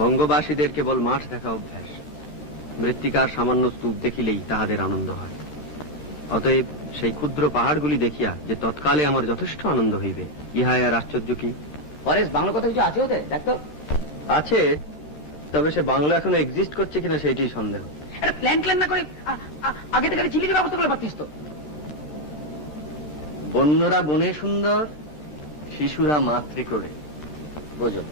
বঙ্গবাসীদের কেবল মাঠ দেখা অভ্যাস, মৃত্তিকার সামান্য স্তূপ দেখিলেই তাহাদের আনন্দ হয়। অতএব সেই ক্ষুদ্র পাহাড়গুলি দেখিয়া যে তৎকালে আমার যথেষ্ট আনন্দ হইবে, ইহাই আর আশ্চর্য কি? পরেশ, বাংলা কথা কিছু আছে ওদের? দেখতো আছে, তবে সে বাংলা এখনো এক্সিস্ট করছে কিনা সেইটি সন্দেহ। প্ল্যান না করে আগে থেকে চিলির ব্যবস্থা করে পারতিস তো। বন্যরা বনে সুন্দর, শিশুরা মাতৃ করে, বোঝো।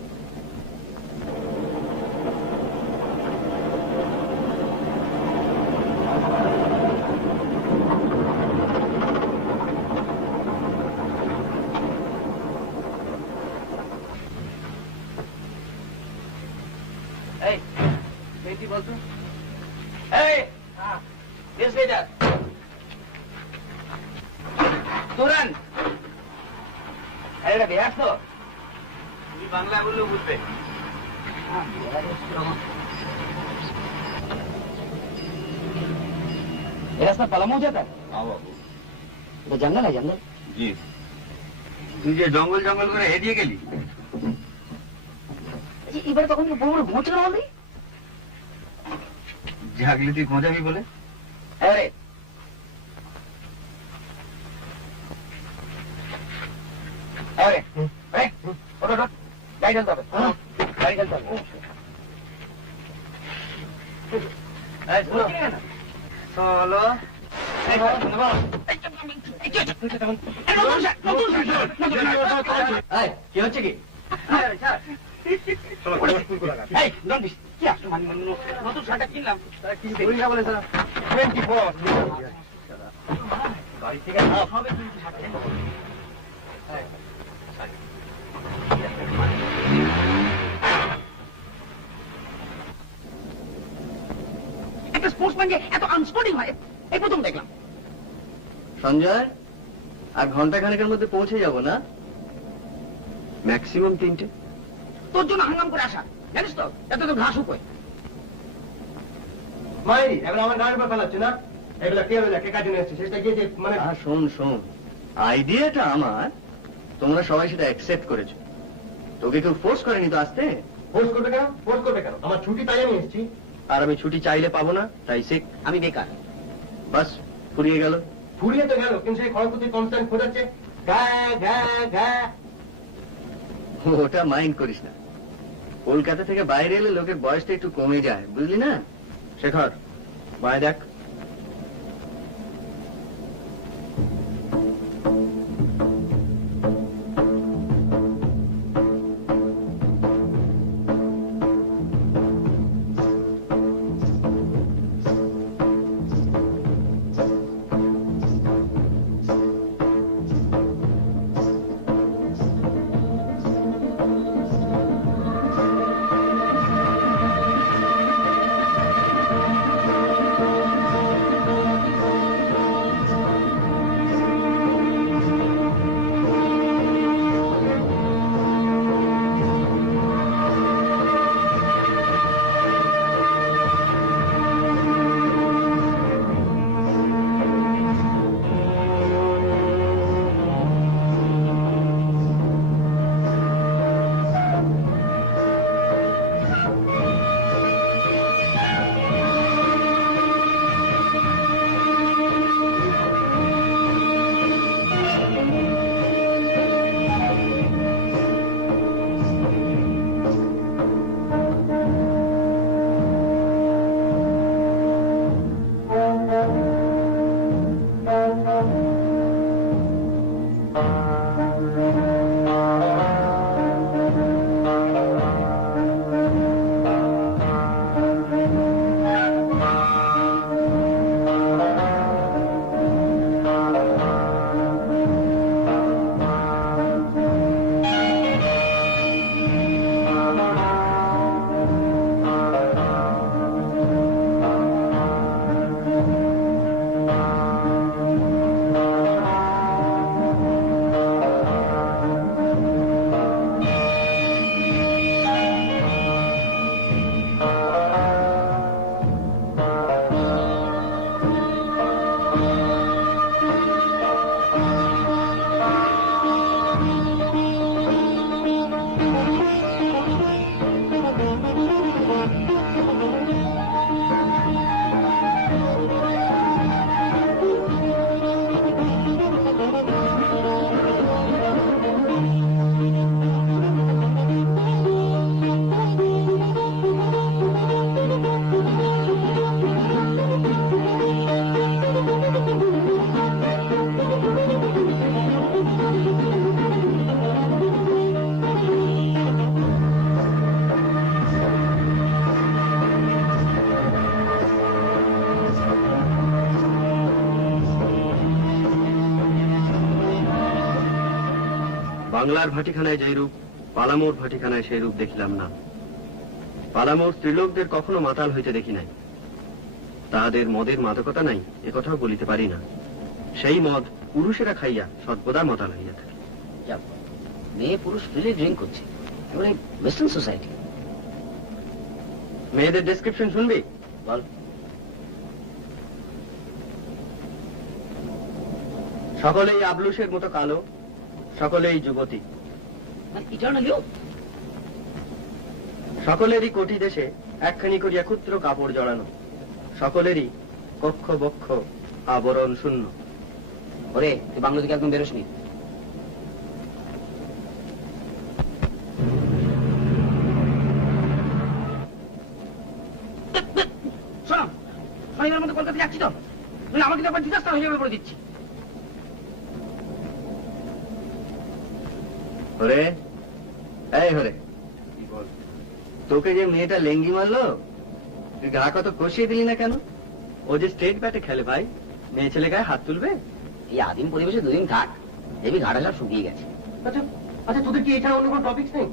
বলতো তুরান এটা বিহার তো, তুমি বাংলা বললেও বুঝবে। রাস্তা পালামো যেটা জঙ্গল है जंगल জি। তুই যে জঙ্গল জঙ্গল করে হেরিয়ে গেলি, এবারে তখন বড় বড় ঘুমোচ্ছে না বললি? জাগলি তুই গোঁজাবি বলে। আরে আরে ওটা গাড়ি চলতে হবে, গাড়ি চলতে হবে। চলো কি হচ্ছে কি? নতুন শার্টটা কিনলাম, বাড়ি থেকে হবে একটা স্পোর্টসম্যান যে এত আনস্পোর্টিং হয় এই প্রথম দেখলাম। সঞ্জয়, আর ঘন্টা খানেকের মধ্যে পৌঁছে যাব না? ম্যাক্সিমাম 3টে। তোর জন্য হাঙ্গাম করে আসা, জানিস তো এত তো ঘাস উপরে। মাই এবার আমার গাড়ির উপর ফেলাচ্ছে না, এগুলা কে হলো, কে কাজে নিয়েছে সেটা গিয়ে মানে। শোন শোন, আইডিয়াটা আমার, তোমরা সবাই সেটা অ্যাকসেপ্ট করেছো, তোকে কেউ ফোর্স করেনি তো আসতে। ফোর্স করবে কেন? ফোর্স করবে কেন? আমার ছুটি তাই আমি এসেছি। আর আমি ছুটি চাইলে পাবো না, তাই শিখ। আমি বেকার। বাস ফুরিয়ে গেল। ফুরিয়ে তো গেল, কিন্তু সেই খড়কুটি কনস্ট্যান্ট খোঁজাচ্ছে, ঘা ঘা ঘা। ওটা মাইন্ড করিস না, কলকাতা থেকে বাইরে এলে লোকের বয়সটা একটু কমে যায়, বুঝলি না? শেখর, বায় দেখ। বাংলার ভাটিখানায় যেই রূপ, পালামোর ভাটিখানায় সেই রূপ দেখিলাম না। পালামোর স্ত্রীলোকদের কখনো মাতাল হইতে দেখি নাই। তাহাদের মদের মাদকতা নাই, একথাও বলিতে পারি না। সেই মদ পুরুষেরা খাইয়া সর্বদা মাতাল হইয়া থাকে। মেয়ে পুরুষ ফ্রিলি ড্রিঙ্ক করছে, এবারে ওয়েস্টার্ন সোসাইটি। মেয়েদের ডেসক্রিপশন শুনবি? বল। সকলেই আবলুসের মতো কালো, সকলেই যুবতী, ইটারনালিও সকলেরই কোটি দেশে একখানি করিয়া ক্ষুদ্র কাপড় জড়ানো, সকলেরই কক্ষ বক্ষ আবরণ শূন্য। ওরে তুই বাংলা থেকে একদম বেরোসনি। শোনো, শনিবার মধ্যে কলকাতা যাচ্ছি তো, তুমি আমাকে একবার ডিজাস্টার হয়ে যাবে বলে দিচ্ছি। হরে, এই হরে, তোকে যে মেয়েটা লেঙ্গি মারলো, তুই গা কত কষিয়ে দিলি না কেন? ও যে স্টেট ব্যাটে খেলে ভাই, মেয়ে ছেলে গায়ে হাত তুলবে? এই আদিম পরিবেশে দুদিন থাক, দেখবি ঘাটা সব শুকিয়ে গেছে। আচ্ছা আচ্ছা, তোদের কি এছাড়া অন্য কোনো টপিকস নেই?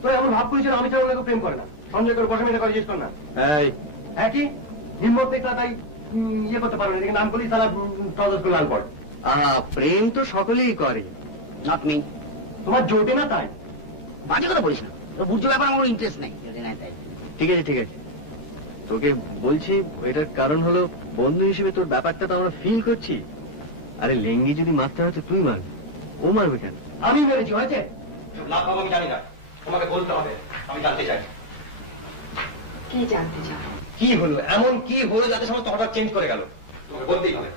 তোরা এমন ভাব করেছিল আমি ছাড়া অন্য কেউ প্রেম করে না। সঞ্জয় করে বসে মেয়েটা করে জিজ্ঞেস কর না। এই হ্যাঁ কি হিম্মত দেখলা তাই ইয়ে করতে পারবে না, নাম করলেই তারা ট্রাউজার করে লাল পড়ে। প্রেম তো সকলেই করে। Not me. তোমার জোটে না তাই? বাজে কথা বলিস না, তোর বুঝতে ব্যাপার আমার ইন্টারেস্ট নেই। ঠিক আছে ঠিক আছে, তোকে বলছি এটার কারণ হলো বন্ধু হিসেবে তোর ব্যাপারটা তো আমরা ফিল করছি। আরে লেঙ্গি যদি মারতে হয় তো তুই মারবি, ও মারবে কেন? আমি মেরেছি, হয়েছে? লাভ পাবো আমি জানি না, তোমাকে বলতে হবে, আমি জানতে চাই। কি জানতে চাও? কি হলো, এমন কি হলো যাতে সমস্ত হঠাৎ চেঞ্জ করে গেল? তোমাকে বলতেই হবে।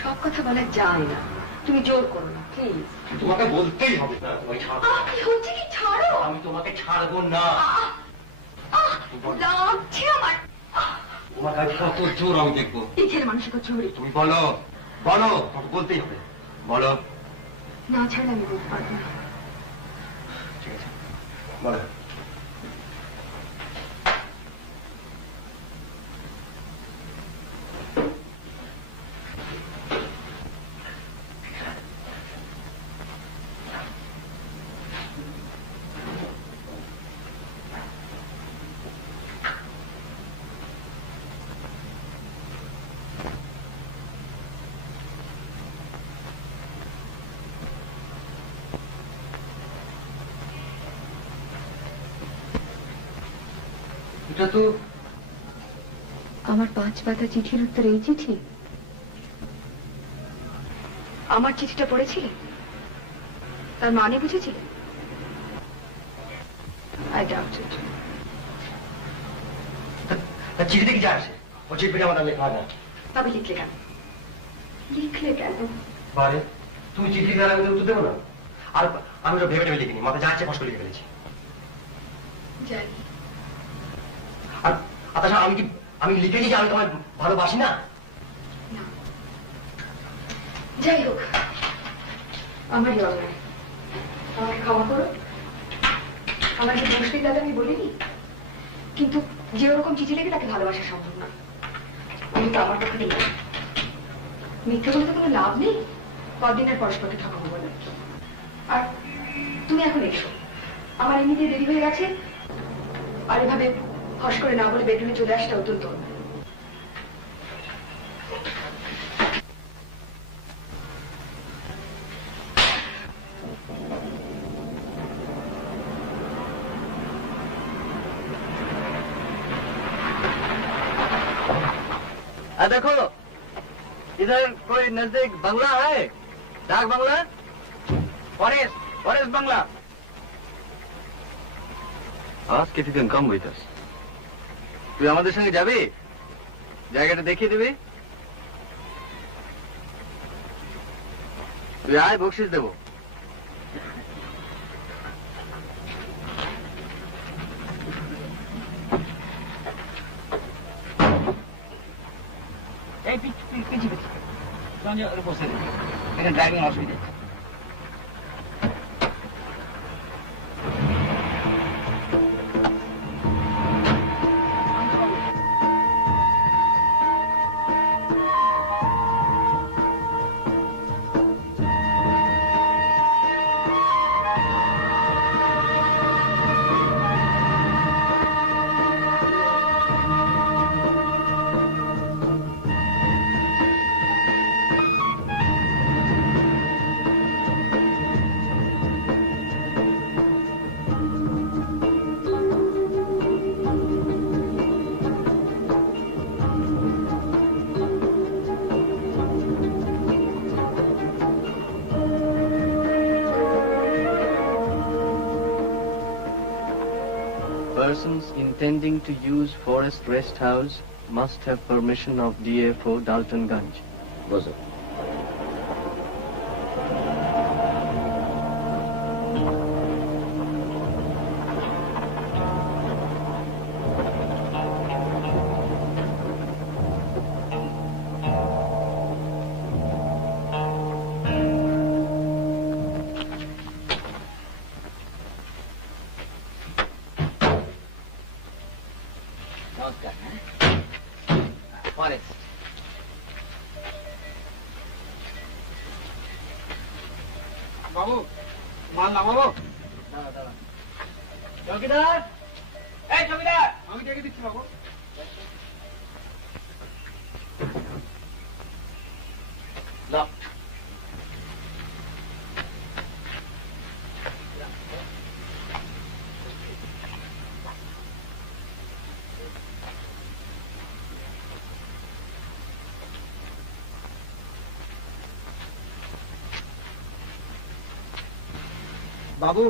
সব কথা বলা যায় না, তুমি জোর করো না প্লিজ। তোমাকে বলতেই হবে। না, তোমাকে ছাড়বো। কি হচ্ছে কি? ছাড়ো। আমি তোমাকে ছাড়বো না। লাগছে আমার। তোমার কাছে কত জোর আমি দেখবো। এই ছেলে মানুষের কাছে ছড়ি। তুমি বলো, বলো, তোমাকে বলতেই হবে, বলো। না ছাড়লে আমি বলতে পারবো না। ঠিক আছে, বলো। এটা তো আমার 5 পাতা চিঠির উত্তর এই চিঠি? আমার চিঠিটা পড়েছিলে? তার মানে বুঝেছিলে? I doubt it. চিঠিতে কি যায় আসে? ও চিঠিটা আমার লেখা হয় না। তবে লিখলে কেন? লিখলে কেন? বারে তুমি চিঠি দেওয়ার আগে উত্তর দেবো না? আর আমি তো ভেবে ভেবে লিখিনি, মাথা যাচ্ছে কষ্ট লিখে ফেলেছি। জানি। আর তাছাড়া আমি লিখেছি যে আমি তোমায় ভালোবাসি না। না। যাই হোক, আমারই অন্যায়, আমাকে ক্ষমা করো। আমার যে দোষ নেই দাদা আমি বলিনি, কিন্তু যে ওরকম চিঠি লেগে তাকে ভালোবাসা সম্ভব না। আমি তো আমার পক্ষে দিলাম। মিথ্যে বলতে কোনো লাভ নেই, কদিনের পরস্পরকে ঠকাবো বলে। আর তুমি এখন এসো, আমার এমনিতে দেরি হয়ে গেছে। আর এভাবে হস করে না বলে বেডরুমে চলে আসটা অত্যন্ত অন্যায়। देखो इधर कोई नजदीक बंगला है, डाक बंगला? Forest, forest Bangla. আজ কিছুদিন কম হইতাস, তুই আমাদের সঙ্গে যাবি, জায়গাটা দেখিয়ে দিবি। তুই আয়, বকশিস দেবো। এই পিছিয়ে পিছিয়ে সঞ্জয় বসে এখানে ড্রাইভিং অসুবিধা। Persons intending to use Forest Rest House must have permission of DFO Daltonganj. বুঝো নমস্কার। ফরেস্ট বাবু মাল নামাবো। চৌকিদার, এই চৌকিদার, আমি ডেকে দিচ্ছি বাবু। বাবু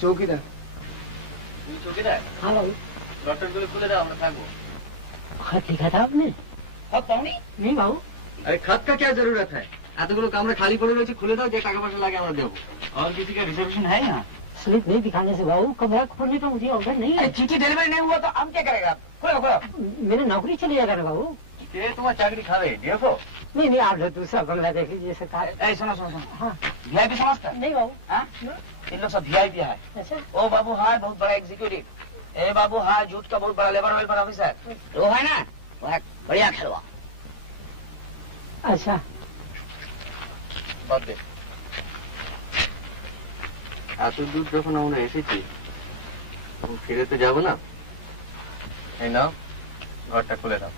চৌকিদার। তুমি চৌকিদার? हाँ बाबू লটারগুলো খুলে দাও, আমরা থাকবো। खत लिखा था आपने? সব পাওনি? नहीं बाबू अरे खत का क्या जरूरत है? এতগুলো কামরা খালি পড়ে রয়েছে, খুলে দাও, যে টাকা পয়সা লাগে আমরা দেবো। और किसी का रिजर्वेशन है यहाँ? स्लिप नहीं दिखाने से बाबू कमरा खोलने का मुझे ऑर्डर नहीं है। चिट्ठी डिलीवरी नहीं हुआ तो हम क्या करेगा? खोलो खोलो। मेरी नौकरी चली जाएगा ना बाबू। কে তোমার চাকরি খাবে? ডিএফও? नहीं नहीं आप लोग दूसरा बंगला देख लीजिए सरकार। এই শোনো শোনো শোনো, हाँ वीआईपी समझता है? नहीं बाबू। हाँ? इन लोग सब वीआईपी है। अच्छा ओ बाबू हाय बहुत बड़ा एग्जीक्यूटिव, ए बाबू हाय झूठ का बहुत बड़ा लेबर वेलफेयर ऑफिसर, वो है ना, वो एक बढ़िया खेलवा। अच्छा বাদ দে। এত দূর যখন আমরা এসেছি, ফিরে তো যাবো না। এই নাও, ঘরটা খুলে দাও।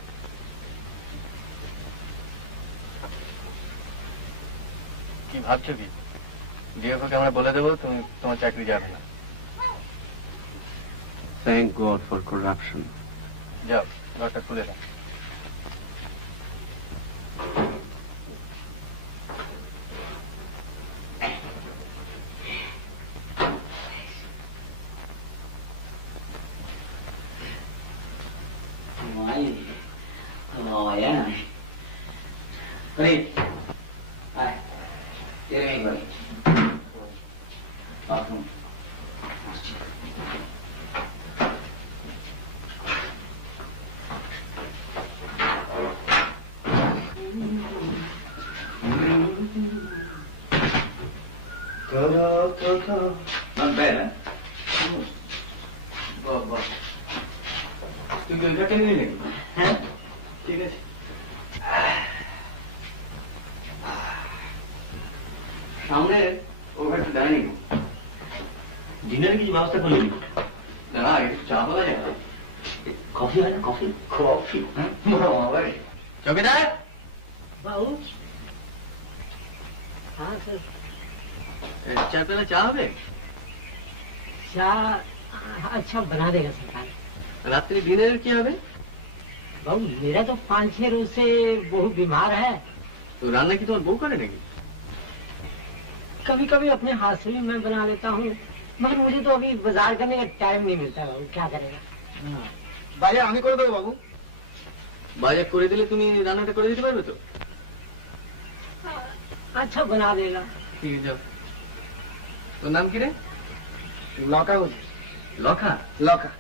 কি ভাবছো কি? ডিএফওকে আমরা বলে দেবো তুমি তোমার চাকরি যাবে না। Thank God for corruption. যাও, ঘরটা খুলে দাও। তুই কি ওইটা টেনে নিলি? হ্যাঁ ঠিক আছে। সামনে ওভারটা দেয়নি। डिनर की व्यवस्था कर लीजिए। দাঁড়া, একটু চা পাওয়া যায়? कॉफी है ना कॉफी? কফি? চৌকিদার, बाबू हाँ सर চা পেলে চা হবে? चाय अच्छा बना देगा सरकार। রাত্রি ডিনার কি হবে? बाबू मेरा तो 5-6 रोज से बहुत बीमार है, তো রান্না কি তোমার বউ করে নাকি? कभी कभी अपने हाथ से भी मैं बना लेता हूँ, मगर मुझे तो अभी बाजार करने का टाइम नहीं मिलता बाबू, क्या करेगा। বাজার আমি করে দেবো বাবু। বাজার করে দিলে তুমি রান্নাটা করে দিতে পারবে তো? अच्छा बना देगा। ঠিক আছে, যাও। তোর নাম কি রে? লকা লখা? লকা।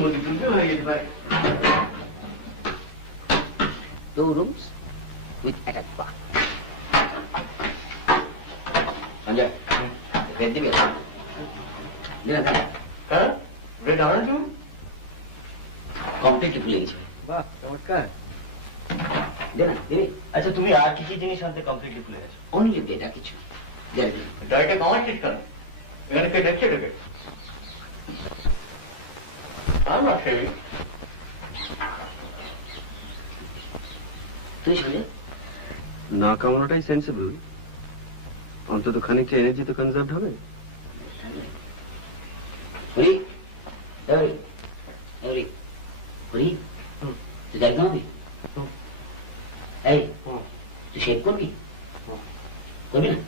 মুরগি তুলতে হয়ে যেতে পারে। 2 rooms with attached bath. Sanjay, bed দিবি? দিলে থাকে। হ্যাঁ বেড আনার জন্য কমপ্লিটলি ভুলে গেছি। বাহ চমৎকার। দে না, দিবি? আচ্ছা তুমি আর কি কি জিনিস আনতে কমপ্লিটলি ভুলে গেছো? অনলি বেড, আর কিছু। ডাইরেক্টে কমার ঠিক কেন? এখানে কে দেখছে এটাকে? I'm not shaving. তুই শুনে না কামানোটাই সেন্সিবল। অন্তত খানিকটা এনার্জি তো কনজার্ভ হবে। হরি হরি হরি হরি তুই যাই ঘুমাবি? এই তুই শেভ করবি? করবি না?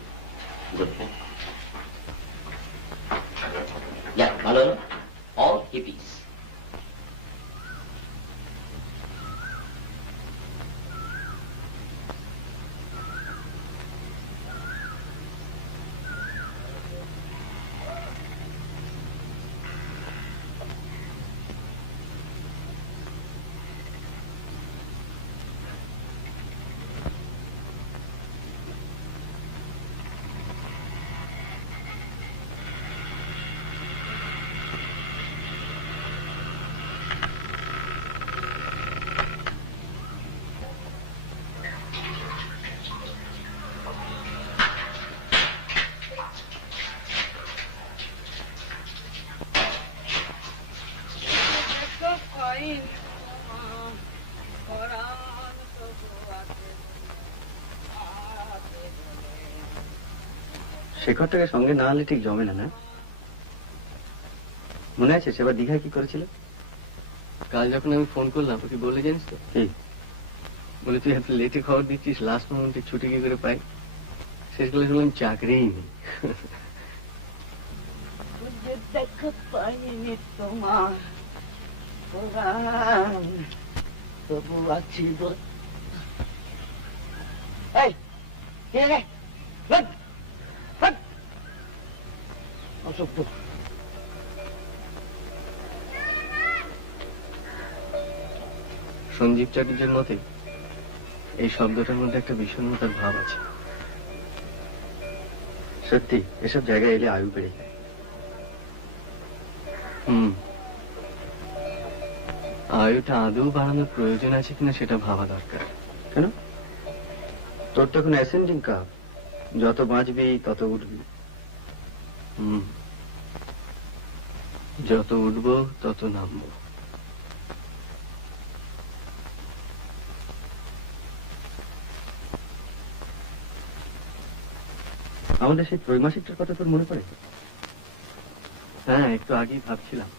ভালো হলো, অল হিপিস। শেখরটাকে সঙ্গে না হলে ঠিক জমে না, না? মনে আছে সেবার দীঘায় কি করেছিল? কাল যখন আমি ফোন করলাম ওকে বলে জানিস তো, কি বলে তুই এত লেটে খবর দিচ্ছিস, লাস্ট মোমেন্টে ছুটি কি করে পাই? শেষ করে শুনলাম চাকরিই নেই। দেখা পাইনি তোমার পরাণ, তবু আছি এই অসুখ। সঞ্জীব চাটুর্যের মতে এই শব্দটার মধ্যে একটা বিষণ্ণতার ভাব আছে। সত্যি এসব জায়গায় এলে আয়ু বেড়ে যায়। আয়ুটা আদৌ বাড়ানোর প্রয়োজন আছে কিনা সেটা ভাবা দরকার। কেন? তোর তো এখন অ্যাসেন্ডিং কাপ, যত বাঁচবি তত উঠবি। যত উঠবো তত নামবো। আমাদের সেই ত্রৈমাসিকটার কথা তোর মনে পড়ে? হ্যাঁ, একটু আগেই ভাবছিলাম।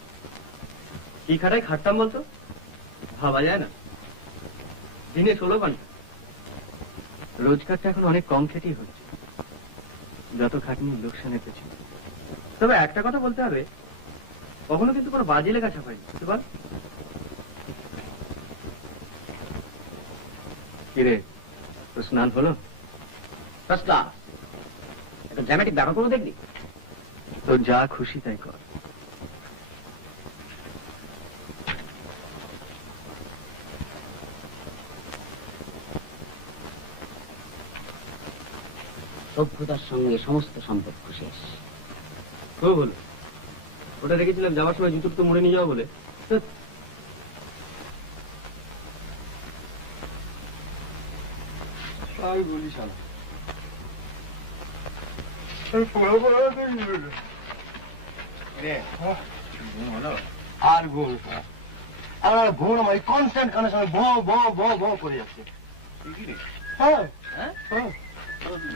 কি খাটায় খাটতাম বলতো? ভাবা যায় না। দিনে 16 ঘন্টা। রোজগারটা এখন অনেক কম খেটেই হচ্ছে, যত খাটনি লোকসানের পেছনে। তবে একটা কথা বলতে হবে, কখনো কিন্তু কোনো বাজে লেখা ছাপাই বুঝতে পার? কিরে, তোর স্নান হলো? First class. একটা ড্রামাটিক ব্যাপার করে দেখবি? তোর যা খুশি তাই কর। সভ্যতার সঙ্গে সমস্ত সম্পর্ক শেষ। খুব হলো। ওটা রেখেছিলাম যাওয়ার সময় জুতো তো মুড়ে নিয়ে যাওয়া বলে। তাই বলি শালা। আর ঘুম আর ঘুম আমার কনস্ট্যান্ট কানের সঙ্গে ভ ভ ভ ভ করে যাচ্ছে। হ্যাঁ হ্যাঁ,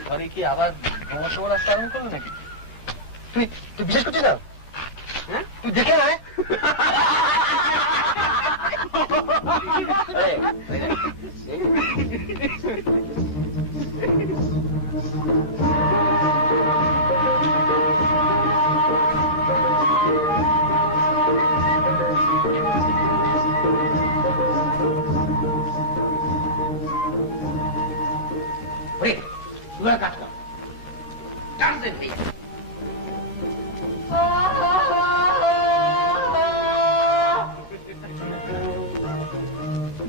ঘরে কি আবার ঘুমোতে রাস্তা আরম্ভ করলো নাকি? তুই তুই বিশেষ করছিস না? হ্যাঁ তুই দেখে না? কাজ কর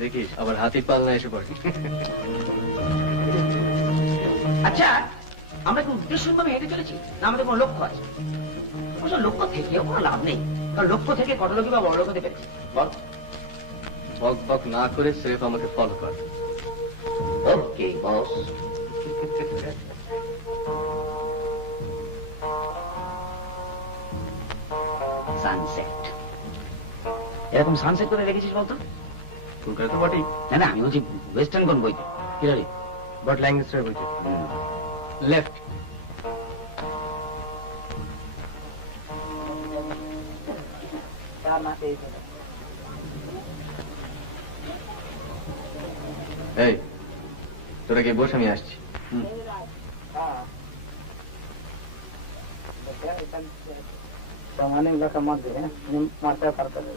দেখিস আবার হাতি পাল্লা এসে পড়ে। আচ্ছা, আমরা কি উদ্দেশ্যভাবে হেঁটে চলেছি না আমাদের কোনো লক্ষ্য আছে? অবশ্য লক্ষ্য থেকেও কোনো লাভ নেই, কারণ লক্ষ্য থেকে কত লোকই বা বড় লোক হতে পেরেছে। বল। বক বক না করে স্রেফ আমাকে ফলো কর। ওকে বস। সানসেট। এরকম সানসেট করে দেখেছিস বলতো? কলকাতা তো বটেই, না না, আমি বলছি ওয়েস্টার্ন কোন বইতে। কি রে? বাট ল্যাঙ্গুয়েজটা বলছে। লেফট। এই তোরা গিয়ে বস, আমি আসছি। सामान्य इलाका मत दे मात्रा करता है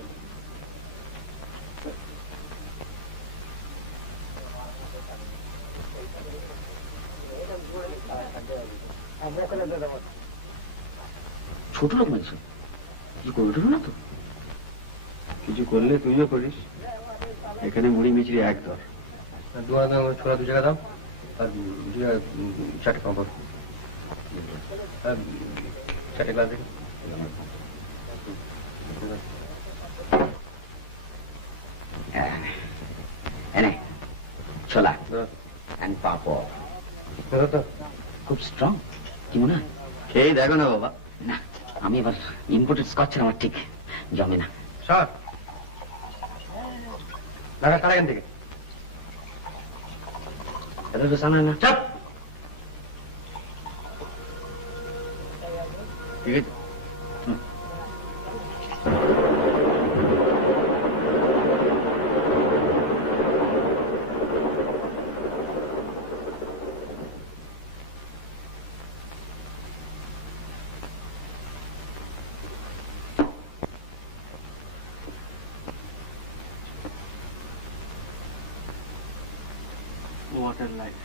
ছোট লোক মানুষ কি করবে না তো কিছু করলে তুইও করিস এখানে মুড়ি মিচড়ি এক দর দু আনা ছোড়া 2 টাকা দাও আর 4 টাকা পাবো আর 4 টাকা দিন এনে ছোলা এন্ড পাপড় খুব স্ট্রং কি মনে হয় খেয়ে দেখো না বাবা না আমি এবার ইম্পোর্টেড স্কচ আমার ঠিক জমে না স্যার লাগা কারা এখান থেকে এটা তো জানা না চাপ ঠিক আছে Water life.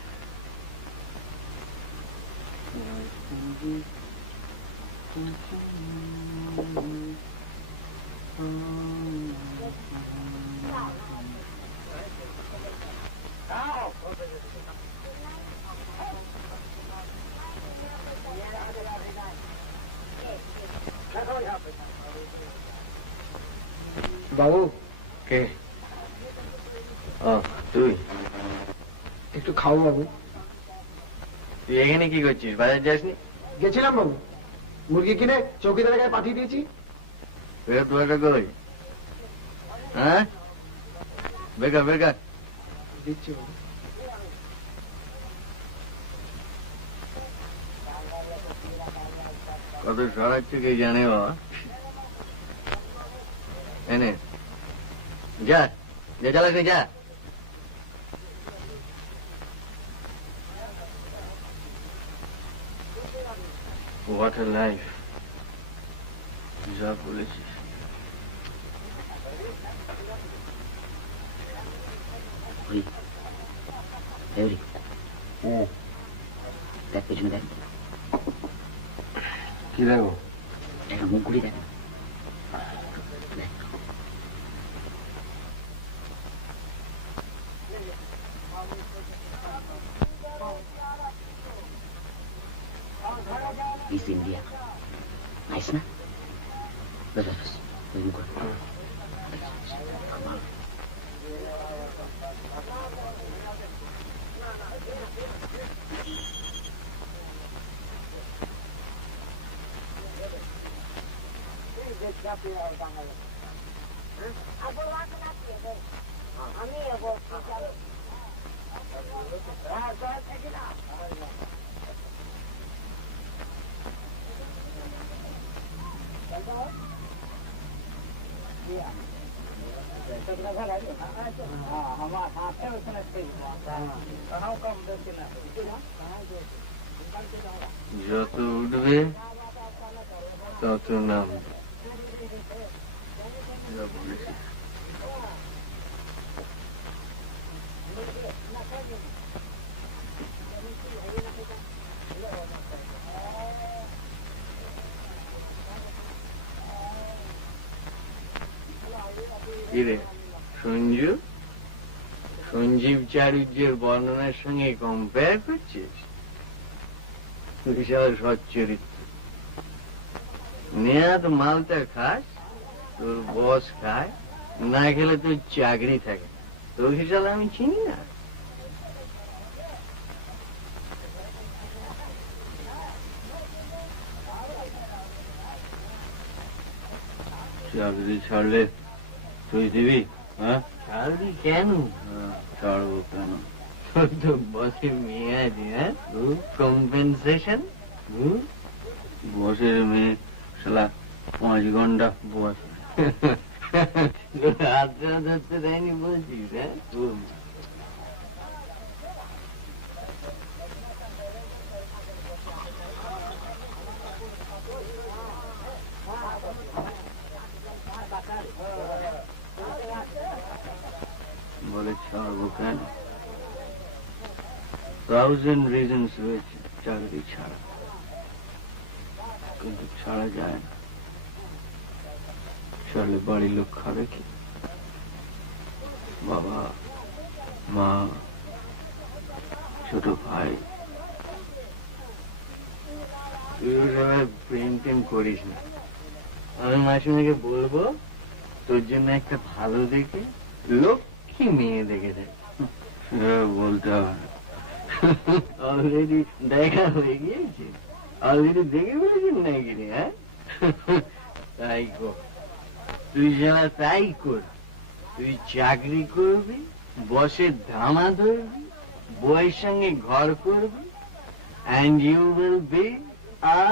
বাবু কে ও তুই একটু খাও বাবু তুই এখানে কি করছিস বাজার যাসনি গেছিলাম বাবু মুরগি কিনে চৌকিদারের গায়ে পাঠিয়ে দিয়েছি কই হ্যাঁ বেকার বেকার দিচ্ছি বাবু কত সরাচ্ছে কে জানে বাবা এনে যা যা চালাস যা What a life. যা বলেছিস দেখ পেছনে দেখ কি দেখো একটা মুখ ঘুরি দেখ East India. Nice, na? Beres. Ini gua. যত উঠবে তত নাম কিরে সঞ্জু সঞ্জীব চারুজ্যের বর্ণনার সঙ্গে কম্পেয়ার করছিস বিশাল সচ্চরিত্র নেয়াদ মালটা খাস তোর বস খায় না খেলে তোর চাকরি থাকে তোর হিসাবে আমি চিনি না চাকরি ছাড়লে তুই দিবি হ্যাঁ ছাড়বি কেন ছাড়বো কেন তোর তো বসে মেয়ে আছে হ্যাঁ কম্পেনসেশন বসের মেয়ে শালা 5 ঘন্টা বস হাতটা ধরতে দেয়নি বলছিস হ্যাঁ ছাড়বো কেন? 1000 রিজনস রয়েছে চাকরি ছাড়া, কিন্তু ছাড়া যায় না। ছাড়লে বাড়ির লোক খাবে কি? বাবা, মা, ছোট ভাই। তুই ওইভাবে প্রেম টেম করিস না। আমি মাসিমাকে বলবো তোর জন্য একটা ভালো দেখে লক্ষ্মী মেয়ে দেখে দেয়। বলতে হবে অলরেডি দেখা হয়ে গিয়েছে। অলরেডি দেখে ফেলেছেন নাকি রে? হ্যাঁ, তাই কর। তুই যারা তাই কর। তুই চাকরি করবি, বসের ধামা ধরবি, বউয়ের সঙ্গে ঘর করবি, and you will be a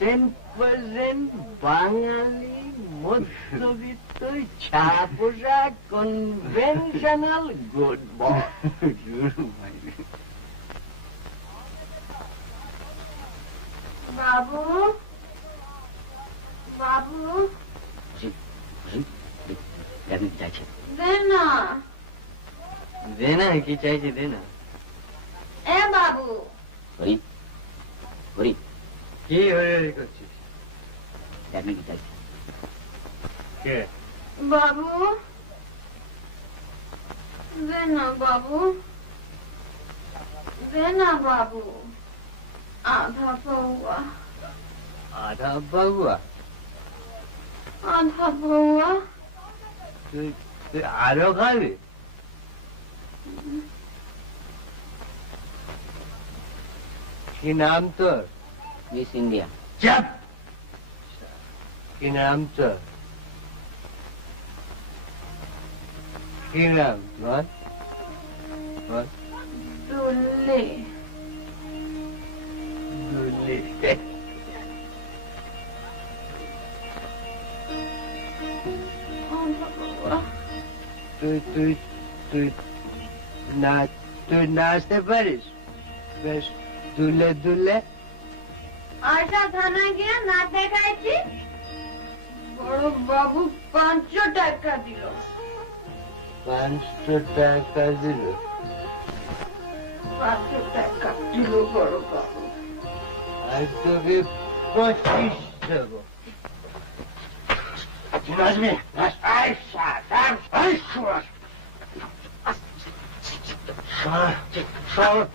10% বাঙালি মধ্যবিত্ত ছাপোষা কনভেনশনাল গুড বয়। বাবু, বাবু, দেখি কি চাইছে। দে না। দে না, কি চাইছে দে না। এ বাবু, হরি হরি, কি হরি করছিস? দেখি কি চাইছে। কে? বাবু, দে না বাবু, দে না বাবু, আধা পৌয়া। আধা বাবুয়া? আধা পৌয়া। তুই আরো খাবি? কি নাম তোর? Miss India. চাপ। কি নাম তোর? কি নাম তোর? দুল্লে। দুলি। আধা পৌয়া। তুই তুই তুই তুই নাচতে পারিস? বেশ দুলে দুলে। আশা থানায় গিয়ে না দেখাইছি, বড় বাবু 500 টাকা দিল। 500 টাকা দিল? 500 টাকা দিল বড় বাবু। আর তোকে 25 দেবো। নাচবি?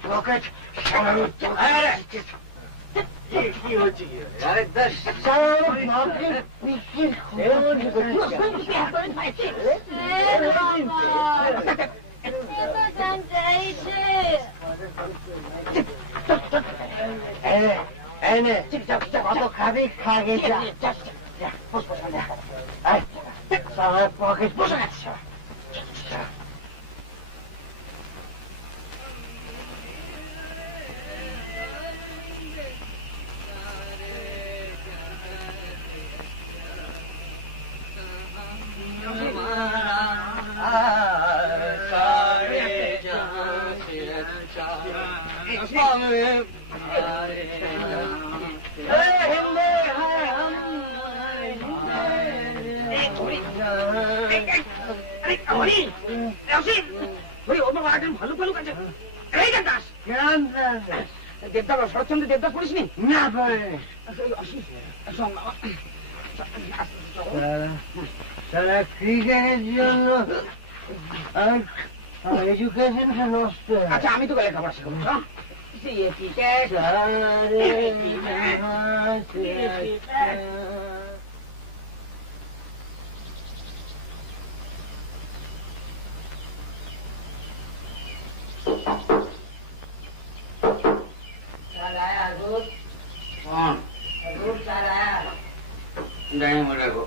পকেট কি হচ্ছে কি? আরে কত খাবি খাগে পকেট বসে গেছে। দেবদাস, শরৎচন্দ্র দেবদাস পড়িসনি? না পারে তারা ক্রিকেটের জন্য এডুকেশনটা নষ্ট। আচ্ছা, আমি তো লেখাপড়া শেখাবো। দেখো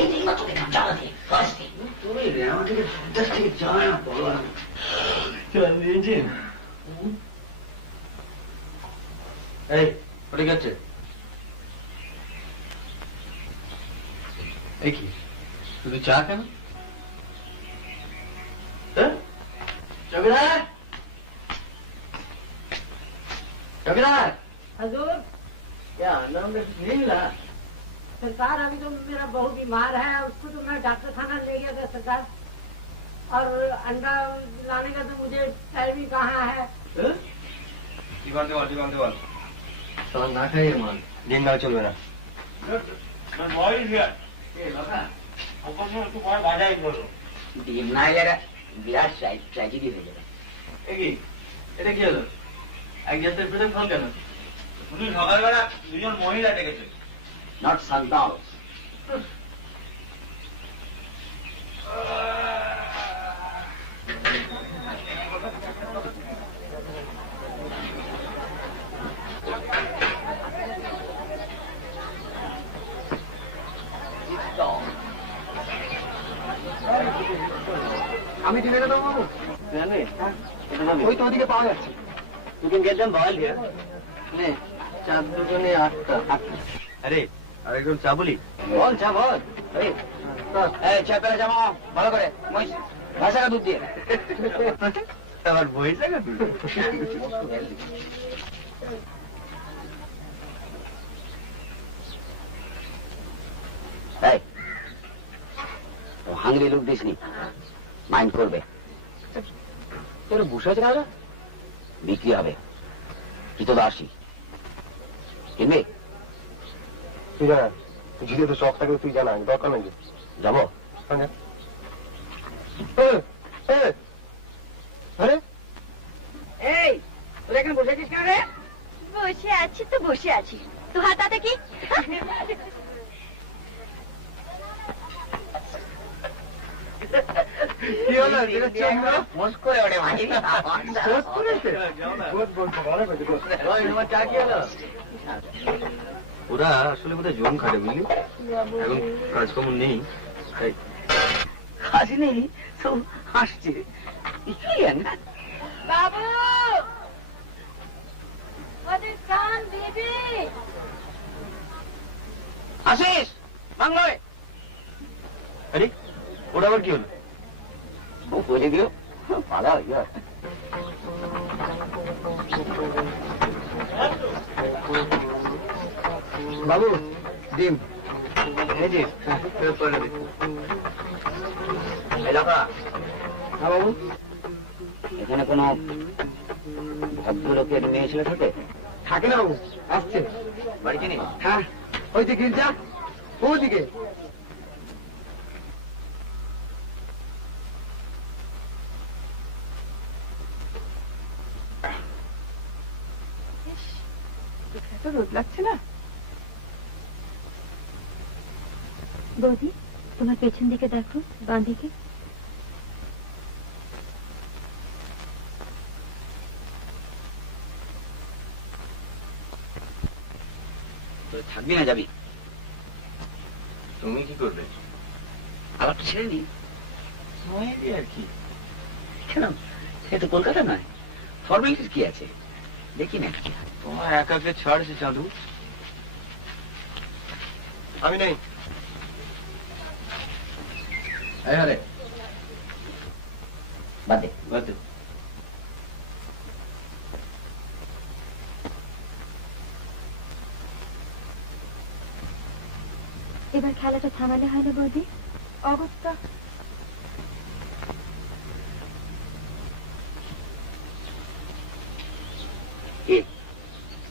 এইটাই মাত্র দেখলাম জানা দিয়ে ফার্স্ট থিং। তুমি আমাকে 50 থেকে চা না বলো চল দিয়েছি। এই ওটা গেছে এই কি শুধু চা কেন? চৌকিদার चौकीदार हजूर क्या नाम नहीं मिला? सरकार अभी तो मेरा बहू बीमार है, उसको तो मैं डॉक्टर खाना ले गया था सरकार, और अंडा लाने का तो मुझे टाइम ही कहाँ है। तो ना खाइए मान दिन ना चलবে না। ডিম না এলে বিরাট ট্র্যাজেডি হয়ে যাবে। এটা কি হলো? এক জাতের পেটে ফল কেন? উনি সকালবেলা দুজন মহিলা ডেকেছে। নট সান্তাল। আমি দিলে দেবো বাবু, জানি ওই তো ওদিকে পাওয়া যাচ্ছে। You can get them boiled here. নে চার দুজনে 8টা। আরে আর একজন চা বলি। বল চা বল। এই চা পেলে জামা ভালো করে ভাষা দুধ দিয়ে। আবার বই জায়গা তুই এই ও হাঙ্গরি লুক দিসনি, মাইন্ড করবে। তোরা বসে আছে রাজা বিক্রি হবে কি তো দাসি কিনবে? তুই জানা ঝিলে তো শখ থাকে, তুই জানা দরকার নেই। যাবো আরে এই তোরা এখানে বসে আছিস কেন রে? বসে আছি তো বসে আছি, তো হাতাতে কি? কি হলো? মোস করে ওঠে মাঝে চা কি হলো? ওরা আসলে বোধহয় জম খাটে বুঝলি, এখন কাজকর্ম নেই তাই। হাসি নেই তো হাসছে। বাবু ওদের কান দিবি? আসিস বাংলায় আরে ওরা আবার কি হলো? ও বলে দিও পালা হয়ে যাবে। বাবু ডিম এই যে ফেরত করে দে। হ্যাঁ বাবু, এখানে কোনো ভদ্রলোকের মেয়ে ছেলে থাকে? থাকে না বাবু, আসছে বাড়িতে নেই? হ্যাঁ ওই যে গির্জা ওদিকে। তো রোদ লাগছে না? বৌদি তোমার পেছন দিকে দেখো, বাঁ দিকে। থাকবি না যাবি? তুমি কি করবে? আবার তো ছেড়ে নি আর কি কেন? সে তো কলকাতা নয়, ফর্মালিটিস কি আছে দেখি না। তোমার একাকে ছাড়ছে চাঁদু। আমি নেই। আরে বাদে বাদে এবার খেলাটা থামালে হয় না বৌদি? অবস্থা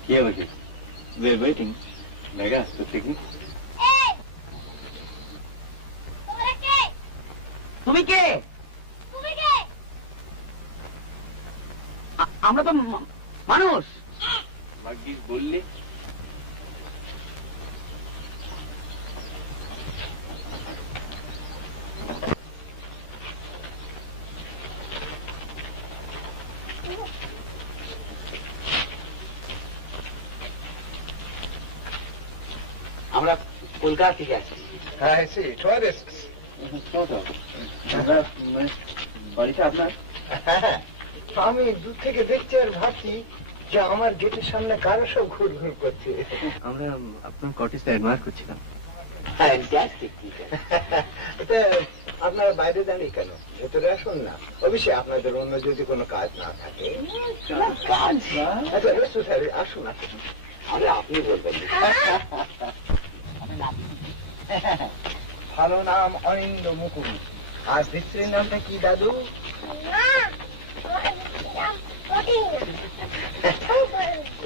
কি হয়েছে? We're waiting. Mega, তো ঠিকই। তুমি কে? আমরা তো মানুষ। ভাগ্যিস বললি। আমরা কলকাতা থেকে আসছি। I see. Tourists. বাড়িটা আপনার? আমি দূর থেকে দেখছি আর ভাবছি যে আমার গেটের সামনে কারো সব ঘুরঘুর করছে। আমরা আপনার কটেজটা অ্যাডমায়ার করছিলাম। এটা আপনারা বাইরে দাঁড়িয়ে কেন? ভেতরে আসুন না। অবশ্যই আপনাদের অন্য যদি কোনো কাজ না থাকে। কাজ আচ্ছা স্যার আসুন আসুন। আরে আপনি বলবেন। ভালো নাম অনিন্দ মুকুন্দ। আর স্ত্রীর নামটা কি দাদু?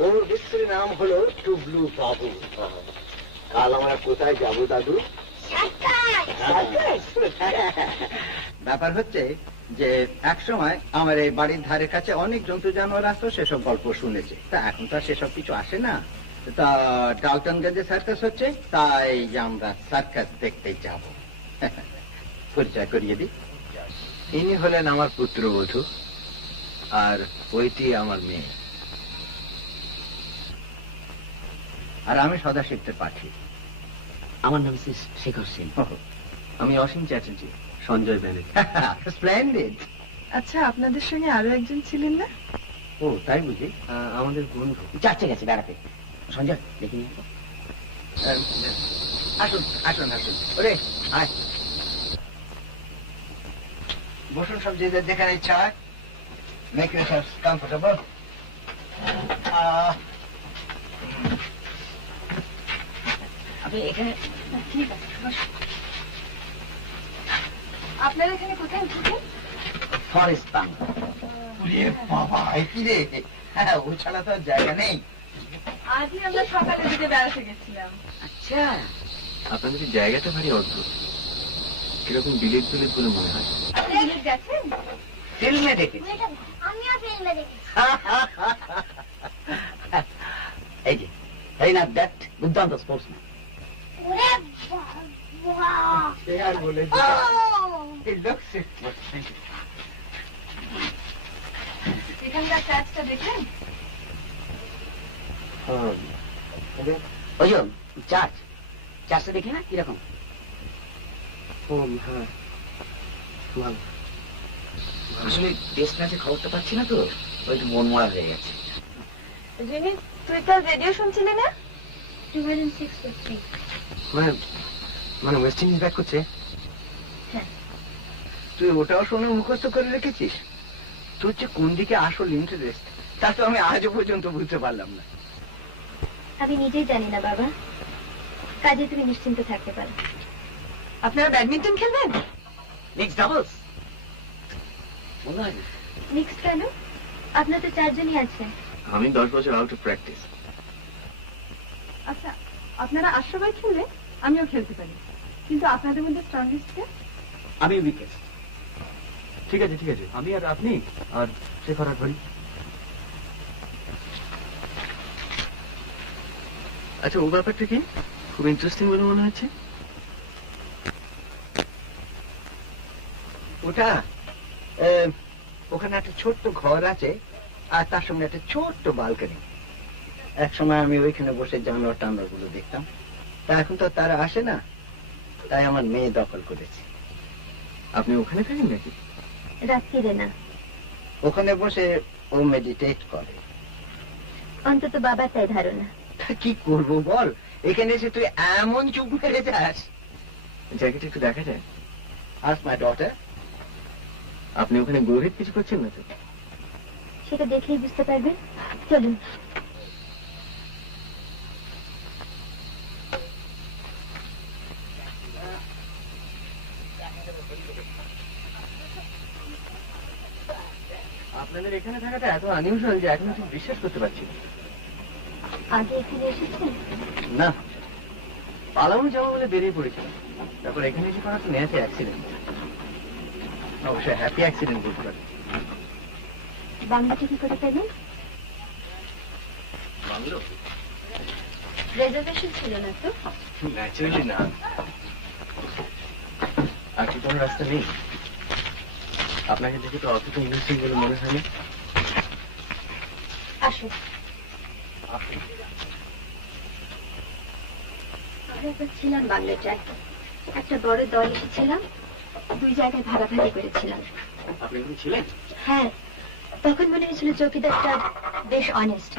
ওর স্ত্রীর নাম হলো টুবলু বাবু। কাল আমরা কোথায় যাবো দাদু? ব্যাপার হচ্ছে যে এক সময় আমার এই বাড়ির ধারে কাছে অনেক জন্তু জানোয়ার আসতো, সেসব গল্প শুনেছে। তা এখন তো সেসব কিছু আসে না। তা ডালটনগঞ্জে সার্কাস হচ্ছে, তাই আমরা সার্কাস দেখতে যাব। পরিচয় করিয়ে দিই। ইনি হলেন আমার পুত্রবধূ, আর ওইটি আমার মেয়ে। আর আমি সদাশিবদের পাঠি। আমার নাম শেখর সিং। আমি অসীম চ্যাটার্জি, সঞ্জয় ব্যানার্জি। স্প্লেন্ডিড। আচ্ছা, আপনাদের সঙ্গে আরো একজন ছিলেন না? ও তাই বুঝি? আমাদের বন্ধু। যাচ্ছে গেছে বেড়াতে। সঞ্জয় দেখি নিয়ে আসুন আসুন আসুন। ওরে আয়, বসুন সব যে যার যেখানে ইচ্ছা হয়। Make yourself comfortable. আপনি এখানে ঠিক আছে, বসুন। আপনারা এখানে কোথায় থাকেন? ফরেস্ট বাংলা। ওরে বাবা, কি রে? হ্যাঁ, ও ছাড়া তো আর জায়গা নেই। আজই আমরা সকালে দিকে বেড়াতে গেছিলাম। আচ্ছা, আপনাদের এই জায়গাটা ভারী অদ্ভুত, কিরকম বিলেত বিলেত বলে মনে হয়। আপনি বিলেত গেছেন? ফিল্মে দেখেছি। আমিও ফিল্মে দেখেছি। এই যে হরিনাথ দত্ত, দুর্দান্ত স্পোর্টসম্যান। ওরে বাবা! সে আর বলে ও! It looks it. এখানকার চার্চটা দেখলেন? ওই যে চার্চটা দেখি না কিরকম? হ্যাঁ, ভালো। আসলে টেস্ট ম্যাচের খবরটা পাচ্ছি না তো, ওই একটু মন মরা হয়ে গেছে। জিনি, তুই কাল রেডিও শুনছিলি না? 2006 মানে ওয়েস্ট ইন্ডিজ ব্যাক করছে। তুই ওটাও শুনে মুখস্থ করে রেখেছিস? তোর যে কোন দিকে আসল ইন্টারেস্ট তা তো আমি আজও পর্যন্ত বুঝতে পারলাম না। আমি নিজেই জানি না বাবা, কাজে তুমি নিশ্চিন্ত থাকতে পারো। আপনারা ব্যাডমিন্টন খেলবেন? মিক্স ডাবলস মনে হয় না। মিক্সড কেন? আপনার তো 4 জনই আছেন। আমি 10 বছর আউট অফ প্র্যাকটিস। আচ্ছা, আপনারা 8 সবাই খেললে আমিও খেলতে পারি, কিন্তু আপনাদের মধ্যে স্ট্রংগেস্ট কে? আমি উইকেট। ঠিক আছে ঠিক আছে, আমি আর আপনি আর শেখর আর ধরি। আচ্ছা, ও ব্যাপারটা কি খুব ইন্টারেস্টিং বলে মনে হচ্ছে। ওটা ওখানে একটা ছোট্ট ঘর আছে, আর তার সঙ্গে একটা ছোট্ট বালকনি। এক সময় আমি ওইখানে বসে জানোয়ার টানোয়ার গুলো দেখতাম। তা এখন তো তারা আসে না, তাই আমার মেয়ে দখল করেছে। আপনি ওখানে থাকেন নাকি? রাত্রিরে না, ওখানে বসে ও মেডিটেট করে। অন্তত বাবা তাই ধারণা। তা কি করবো বল, এখানে এসে তুই এমন চুপ মেরে যাস। জায়গাটা একটু দেখা যায়? আজ মাই ডটার। আপনি ওখানে গভীর কিছু করছেন না তো? সেটা দেখলেই বুঝতে পারবেন। চলুন। আপনাদের এখানে থাকাটা এত আনইউজুয়াল যে এখন ঠিক বিশ্বাস করতে পারছি না। আগে এখানে এসেছেন? না, পালামু যাবো বলে বেরিয়ে পড়েছিলাম, তারপর এখানে এসে কোনো একটা ন্যাচে অ্যাক্সিডেন্ট। অবশ্যই হ্যাপি অ্যাক্সিডেন্ট বলতে পারি। বাংলাটা কি করে পেলেন? বাংলো রেজার্ভেশন ছিল না তো? ন্যাচারালি না। আর কি কোনো রাস্তা নেই? আপনাকে দেখে তো অতটা ইন্টারেস্টিং বলে মনে হয় না। আসুন। আমরা একবার ছিলাম বাংলাটায়, একটা বড় দল এসেছিলাম, 2 জায়গায় ভাগাভাগি করেছিলাম। আপনি এখানে ছিলেন? হ্যাঁ, তখন মনে হয়েছিল চৌকিদারটা বেশ অনেস্ট।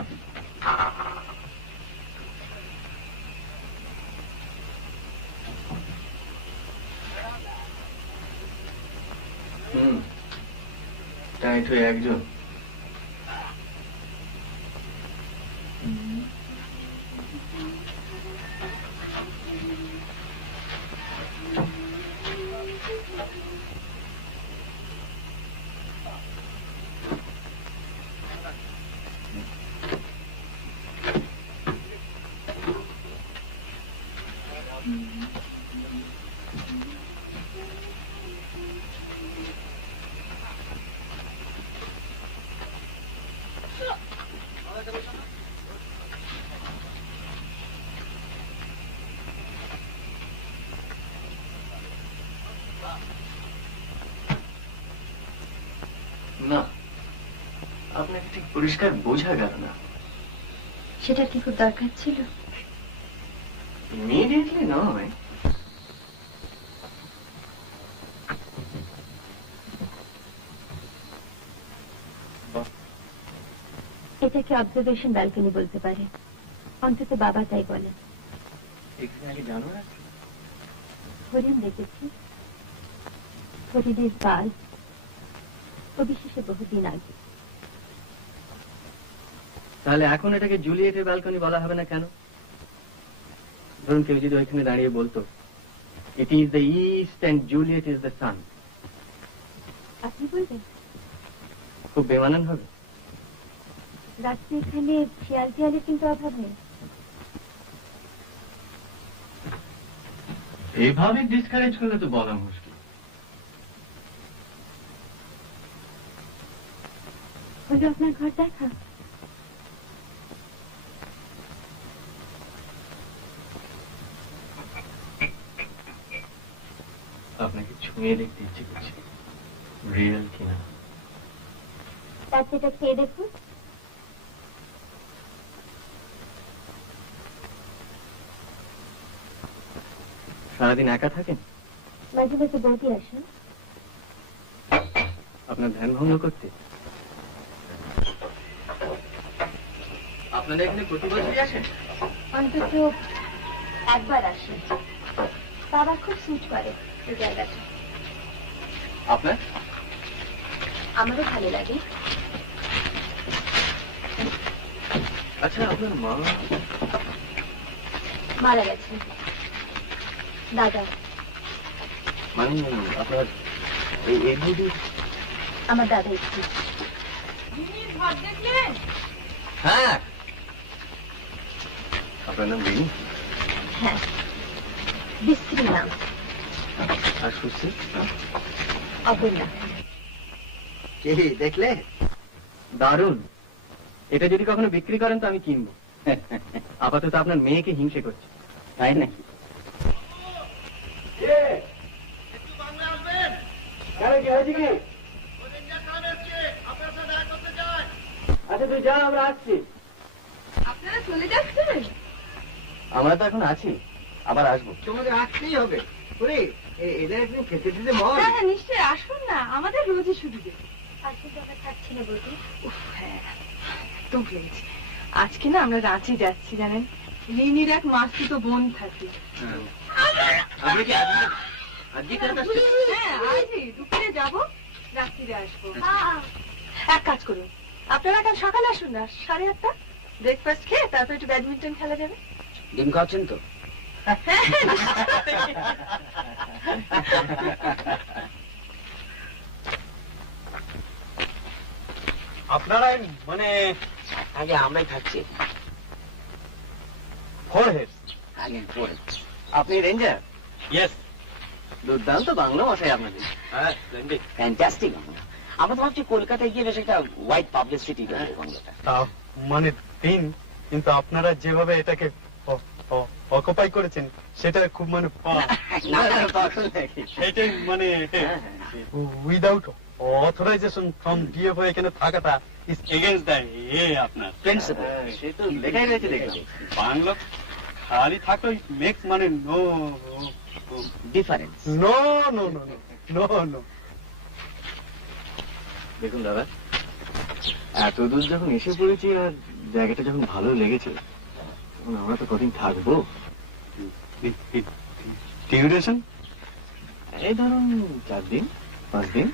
তাই তো একজন। না, আপনাকে ঠিক পরিষ্কার বোঝা গেল না। সেটা কি খুব দরকার ছিল? ইমিডিয়েটলি নয়। এটাকে অবজারভেশন ব্যালকনি বলতে পারে, অন্তত বাবা তাই বলেন। এখানে আগে জানো না? হরিণ দেখেছি, হরিণের পাল, অবিশেষে বহুদিন আগে। তাহলে এখন এটাকে জুলিয়েটের ব্যালকনি বলা হবে না কেন? ধরুন কেউ যদি ওইখানে দাঁড়িয়ে বলতো, it is the east and Juliet is the sun, আপনি বলবেন? খুব বেমানান হবে। রাত্রে এখানে শিয়াল টিয়ালের কিন্তু অভাব নেই। এইভাবে ডিসকারেজ করলে তো বলা মুশকিল। হলো আপনার ঘর দেখা? আপনাকে ছুঁয়ে দেখতে ইচ্ছে করছে, রিয়েল কিনা। তার সেটা খেয়ে দেখুন। সারাদিন একা থাকেন? মাঝে মাঝে বৌদি আসেন। আপনার ধ্যান ভঙ্গ করতে? আপনারা এখানে প্রতি বছরই আসেন? অন্তত একবার আসেন। বাবা খুব সুট করে এই জায়গাটা। আপনার? আমারও ভালো লাগে। আচ্ছা, আপনার মা মারা গেছেন। দাদা মানে আপনার এই বুঝি? আমার দাদা একটু। হ্যাঁ। আপনার নাম রিনি? হ্যাঁ, বিশ্রী নাম। আর সুশ্রী? অপর্ণা। কি দেখলে? দারুণ। এটা যদি কখনো বিক্রি করেন তো আমি কিনবো। আপাতত আপনার মেয়েকে হিংসে করছে। তাই নাকি? আচ্ছা তুই যা, আমরা আসছি। আপনারা চলে যাচ্ছেন? আমরা তো এখন আছি, আবার আসবো। তোমাদের আসতেই হবে। ওরে এদের একদিন খেতে দিতে মন। হ্যাঁ হ্যাঁ, নিশ্চয়ই আসুন না, আমাদের রোজই সুবিধে। আজকে তো আমরা থাকছি না বৌদি। হ্যাঁ, তো পেরেছি। আজকে না আমরা রাঁচি যাচ্ছি জানেন, রিনির এক মাসতুতো বোন থাকে। আপনি কি আজকে কাজ আসছেন? হ্যাঁ, আজই দুপুরে যাবো, রাত্রিরে আসবো। এক কাজ করুন, আপনারা কাল সকালে আসুন না, 8:30। ব্রেকফাস্ট খেয়ে তারপর একটু ব্যাডমিন্টন খেলা যাবে। ডিম খাওয়াচ্ছেন তো? আপনারাই মানে আগে আমরাই থাকছি। আগে পরে। আপনি রেঞ্জার? ইয়েস। দুর্দান্ত বাংলা ভাষায় আপনাদের। হ্যাঁ, ফ্যান্টাস্টিক। আমরা তো ভাবছি কলকাতায় গিয়ে বেশ একটা হোয়াইট পাবলিসিটি দেবে বাংলাটা। মানে দিন, কিন্তু আপনারা যেভাবে এটাকে অকুপাই করেছেন সেটা খুব মানে সেটাই মানে উইদাউট অথরাইজেশন ফ্রম ডিএফও এখানে থাকাটা ইজ এগেইনস্ট দ্য আপনার প্রিন্সিপাল। সে তো লেখাই রয়েছে দেখলাম। বাংলা খালি থাকলে মেক্স মানে no difference. No no no no no. দেখুন দাদা, এত দূর যখন এসে পড়েছি আর জায়গাটা যখন ভালো লেগেছে, তখন আমরা তো কদিন থাকবো। ডিউরেশন এই ধরুন 4 দিন 5 দিন।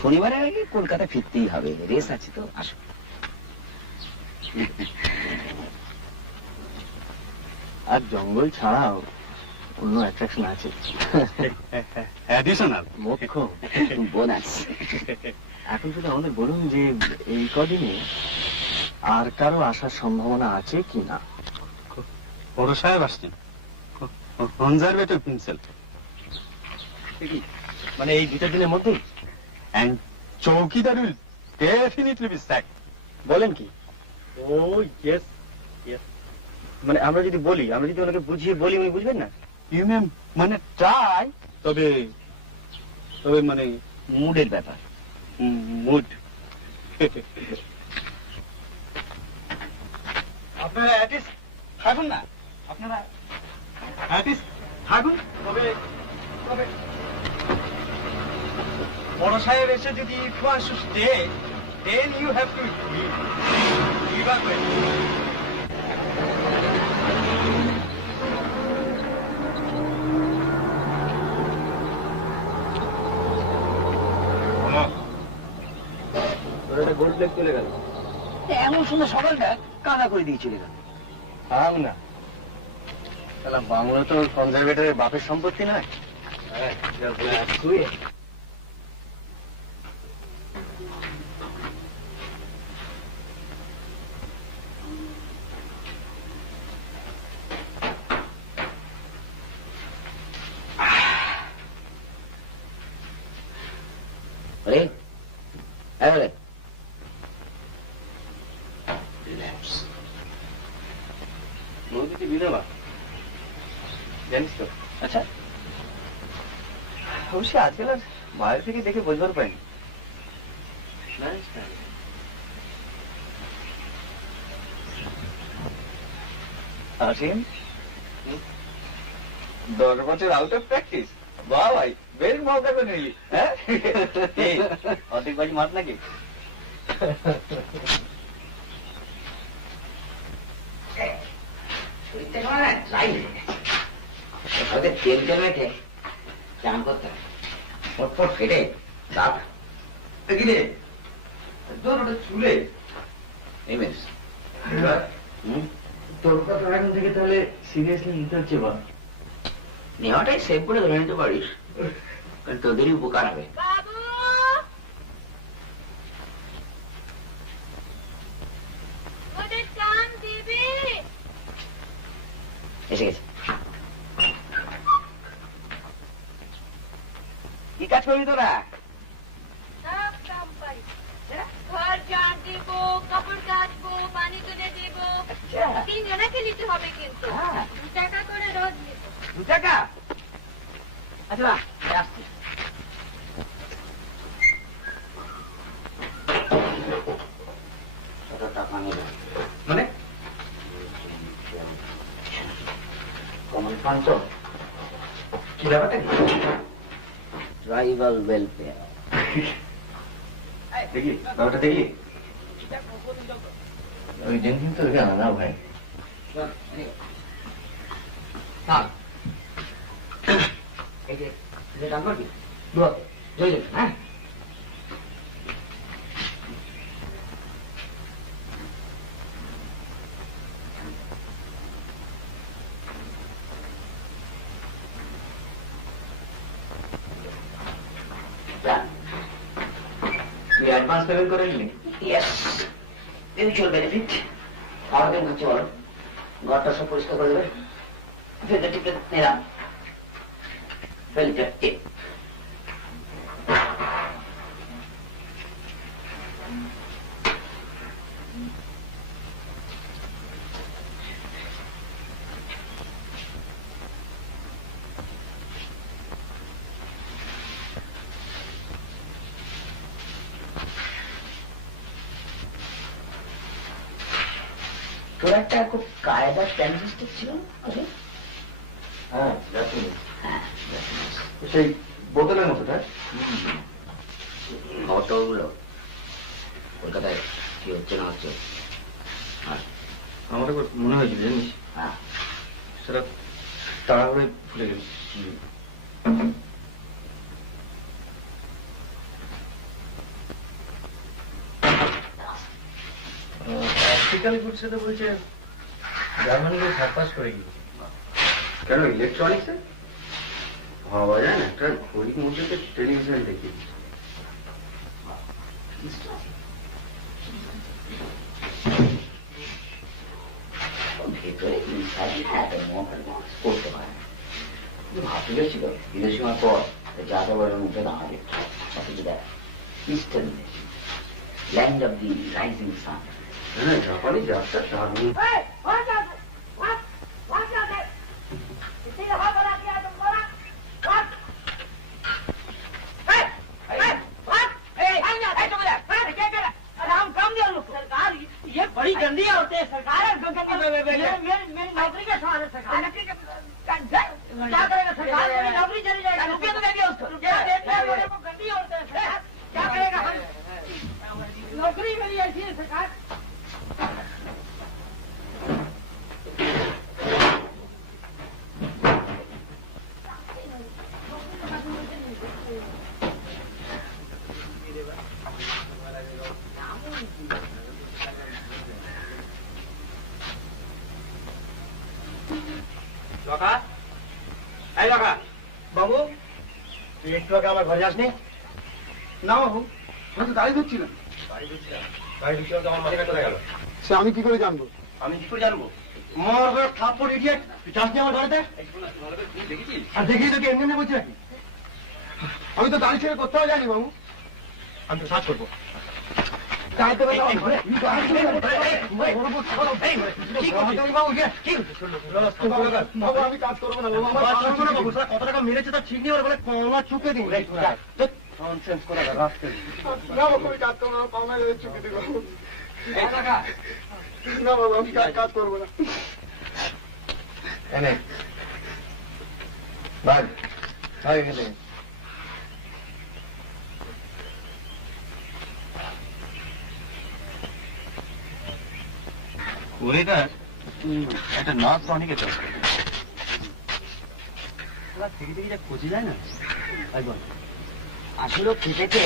শনিবারের আগে কলকাতা ফিরতেই হবে, রেস আছে তো। আসো। আর জঙ্গল ছাড়াও অন্য অ্যাট্রাকশন আছে, অ্যাডিশনাল মুখ্য বোনাস। এখন শুধু আমাদের বলুন যে এই কদিনে আর কারো আসার সম্ভাবনা আছে কি না? বড় সাহেব আসছেন, কনজারভেটিভ হিমসেলফ, মানে এই 2-4 দিনের মধ্যেই? and চৌকিদার will definitely be sacked. বলেন কি? ও ইয়েস ইয়েস। মানে আমরা যদি বলি, আমরা যদি ওনাকে বুঝিয়ে বলি, উনি বুঝবেন না? You may মানে ট্রাই, তবে তবে মানে মুডের ব্যাপার। মুড। আপনারা অ্যাটিস্ট থাকুন না, আপনারা অ্যাটিস্ট থাকুন, তবে তবে বড় সাহেব এসে যদি if you want to stay, then you have to give up it. তোর একটা গোল্ড প্লেট চলে গেল। এমন সুন্দর সকালটা কাদা করে দিয়ে চলে গেল। থাম না, তাহলে বাংলা তো কনজারভেটরের বাপের সম্পত্তি নয়। নদীতে বিধবা জানিস তো? আচ্ছা, অবশ্যই আজকাল আর বাইরে থেকে দেখে বোঝবার পাইনি। আসেন 10 বছর আউট অফ প্র্যাকটিস। বাহ ভাই, বেশ মজা করে নিলি। হ্যাঁ, অর্ধেক বাড়ি মাঠ নাকি? তেল তেল মেখে চান করতে হবে, ফটফট ফেটে দাঁত কিনে তোর ওটা চুলে এই বেশ। তোর কথা এখন থেকে তাহলে সিরিয়াসলি নিতে হচ্ছে। বা নেওয়াটাই সেভ করে ধরে নিতে পারিস, কারণ তোদেরই উপকার হবে। এসে গেছে। কি কাজ করবি তোরা? ঘর ঝাড় দিব, কাপড় কাচবো, পানি তুলে দিব। 3 জনাকে নিতে হবে কিন্তু। 2 টাকা করে রোজ নিব। 2 টাকা? আচ্ছা আসছি। টাকা নেই মানে কমন ফান্ড কি ব্যাপারটা? Tribal welfare. দেখি ব্যাপারটা দেখি। ওই দিন কিন্তু না ভাই, হ্যাঁ তুই অ্যাডভান্স পেমেন্ট করে নিলি? Yes, mutual benefit. আর দিন হচ্ছে বলো, ঘরটা সব পরিষ্কার করে দেবে। ফেলতে টিপে নিলাম, ফেলতে টিপ। তোর একটা খুব কায়দার ট্রানজিস্টার ছিল না? হ্যাঁ, হ্যাঁ সেই বোতলের মতোটা? খাবার টাবারগুলো কলকাতায় কি হচ্ছে না হচ্ছে? আমার একবার মনে হয়েছিল জানিস, হ্যাঁ, সেটা তাড়াহুড়োয় ভুলে গেল। অপটিক্যাল গুডসে তো বলছে জার্মানি গিয়ে সার্পাস করে গিয়েছে। কেন ইলেকট্রনিক্সে ভাবা যায় না? একটা ঘড়ির মধ্যে টেলিভিশন দেখি। ভেতরে করতে পারে না। ভাবতে গেছিল বিদেশি হওয়ার পর যাতে বলে মুখে দাঁড়াবে অথচ দেখ eastern land of the rising sun. হ্যাঁ, জাপানি যাত্রা দারুণ। ये बड़ी गंदी होती है सरकार। मेरी नौकरी का सवाल है सरकार। क्या करेगा सरकार? मेरी नौकरी चली जाएगी। रुपये तो देंगे उसको। गंदी होते हैं, क्या करेगा? नौकरी मेरी ऐसी है सरकार। বাবু তুই একটু আগে আমার ঘরে যাসনি? না বাবু, আমি তো দাঁড়িয়ে ধরছিলাম। গাড়ি ঢুকছিল তো আমার মাথায় চলে গেল। সে আমি কি করে জানবো? আমি কি করে জানবো? মর থাপ্পড় ইডিয়েট, তুই যাসনি আমার বাড়িতে? আর দেখি তোকে এমনি এমনি বলছি নাকি? আমি তো দাঁড়িয়ে ছেড়ে কোথাও যাইনি বাবু। আমি তো সার্চ করবো। আমি কাজ করবো না বাবু, কত টাকা মেরেছে তার ঠিক নেই, ওর বলে কমা চুকে দিন। ননসেন্স করে না বাবু, আমি কাজ করবো না, পাওনা চুকে দিব। না বাবু, আমি কাজ করবো না। এনে ভাই ভাই গেলে ওয়েদার একটা নর্থ টনিকে চল থেকে থেকে যা খুঁজে যায় না। বল আসলে খেটেতে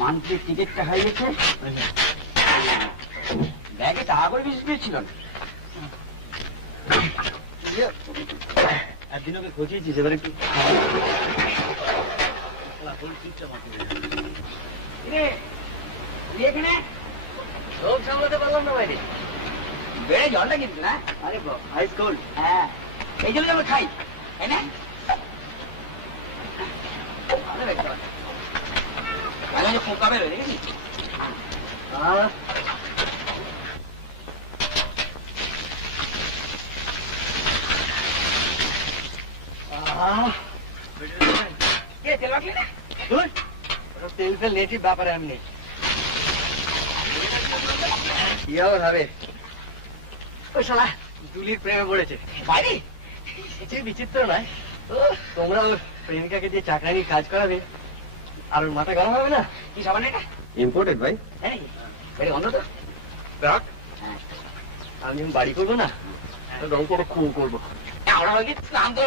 মান্থলি টিকিটটা হয়ে গেছে, ব্যাগে টাকা করে বেশি পেয়েছিল না। একদিন ওকে খুঁজিয়েছিস, এবার একটু এখানে লোক সামলাতে পারলাম না বাইরে। বেড়ে জলটা কিন্তু না, আরে হাই স্কুল, হ্যাঁ এই জন্য আমরা খাই, তাই না? ভালো দেখতে পাচ্ছি, ভালো যে পোকা বেরোয় দেখেছি। তেল মাখলি না? তেল ফেল নেটিভ ব্যাপারে আমি নেই। ইয়াও ভাবে ওই শালা জুলির প্রেমে পড়েছে। বাইরে কিছুই বিচিত্র নয়, তোমরা ওর প্রেমিকাকে দিয়ে চাকরানি কাজ করাবে আর ওর মাথা গরম হবে না। কি সাবান এটা? ইম্পোর্টেড ভাই। হ্যাঁ বেড়ে গন্ধ তো। রাখ, হ্যাঁ আমি বাড়ি করবো না, রং করে খুব করবো। আমরা ওই স্নান তো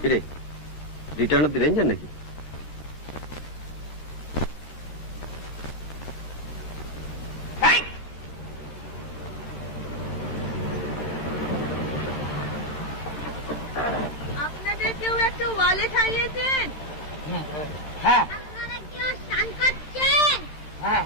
কিরে, রিটার্ন অফ দি রেঞ্জার নাকি? আপনাদের কেউ একটা ওয়ালেট হারিয়েছেন? হ্যাঁ আপনারা কেউ স্নান করছেন? হ্যাঁ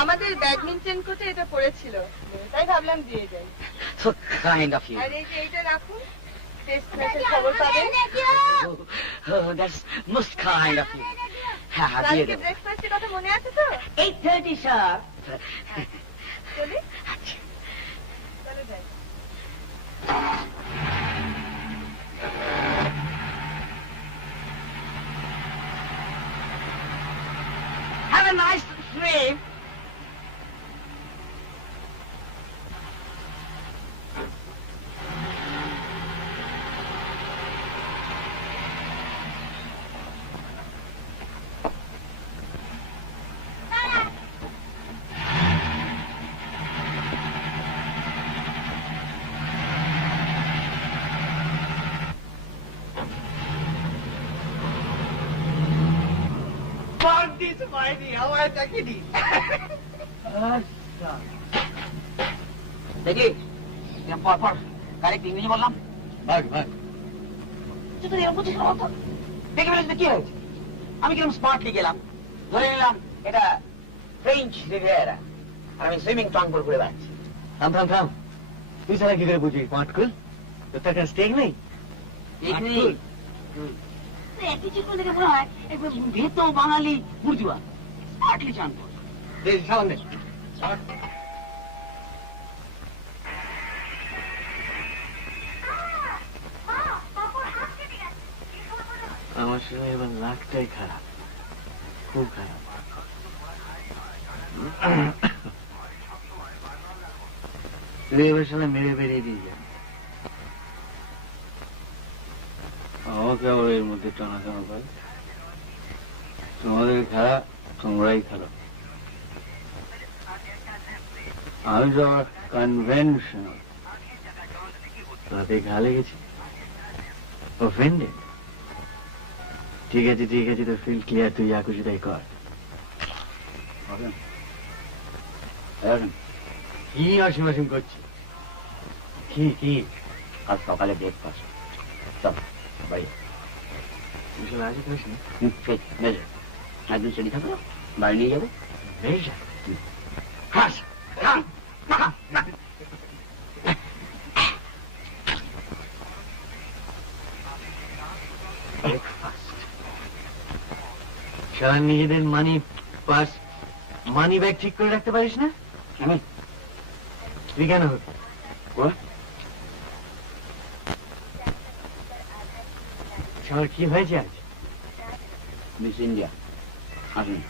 আমাদের ব্যাডমিন্টন কোর্টে এটা পড়েছিল, তাই ভাবলাম দিয়ে যাই। so kind of you. আর এই যে এইটা রাখুন, টেস্ট ম্যাচের খবর পাবেন। Oh, that's most kind of you. হ্যাঁ দিয়ে কালকে দেবো। ব্রেকফাস্টের কথা মনে আছে তো? 8:30 sharp. চলি চলে যাই। Have a nice sleep. দেখি পরপর কারেক্ট ইংরেজি বললাম। ভাগ ভাগ দেখে ফেলেছি কি হয়েছে? আমি কিরকম স্মার্টলি গেলাম, ধরে নিলাম এটা ফ্রেঞ্চ রিভিয়েরা, আর আমি সুইমিং ট্রাঙ্ক করে ঘুরে বেড়াচ্ছি। থাম থাম থাম, তুই ছাড়া কি করে বুঝবি পাটকুল? তোর তো একটা স্টেক নেই। কিছু দেখে মনে হয় ভেত বাঙালি বুর্জুয়া স্মার্টলি চান করে। সামনে আমার সঙ্গে এবার লাখটাই খারাপ, খুব খারাপ। তুই এবার সামনে মেরে বেরিয়ে দিয়ে যা, আমাকে আবার এর মধ্যে টানা টানা পাই। তোমাদের খেলা তোমরাই খেলো, আমি তো আমার কনভেনশনাল তাতে ঘালে গেছি। অফেন্ডেড? ঠিক আছে ঠিক আছে, তো ফিল ক্লিয়ার, তুই যা খুশি তাই কর। কি অসীম অসীম করছি? কি কি? আজ সকালে ব্রেকফাস্ট সব বাড়ি আজকে করিস না? মেজর একদিন সেটি থাকো, বাড়ি নিয়ে যাবো। বেশ যা। সারা নিজেদের মানি পার্স, মানি ব্যাগ ঠিক করে রাখতে পারিস না? আমি তুই কেন হবি? সবার কি হয়েছে আজ? মিস ইন্ডিয়া আসুন।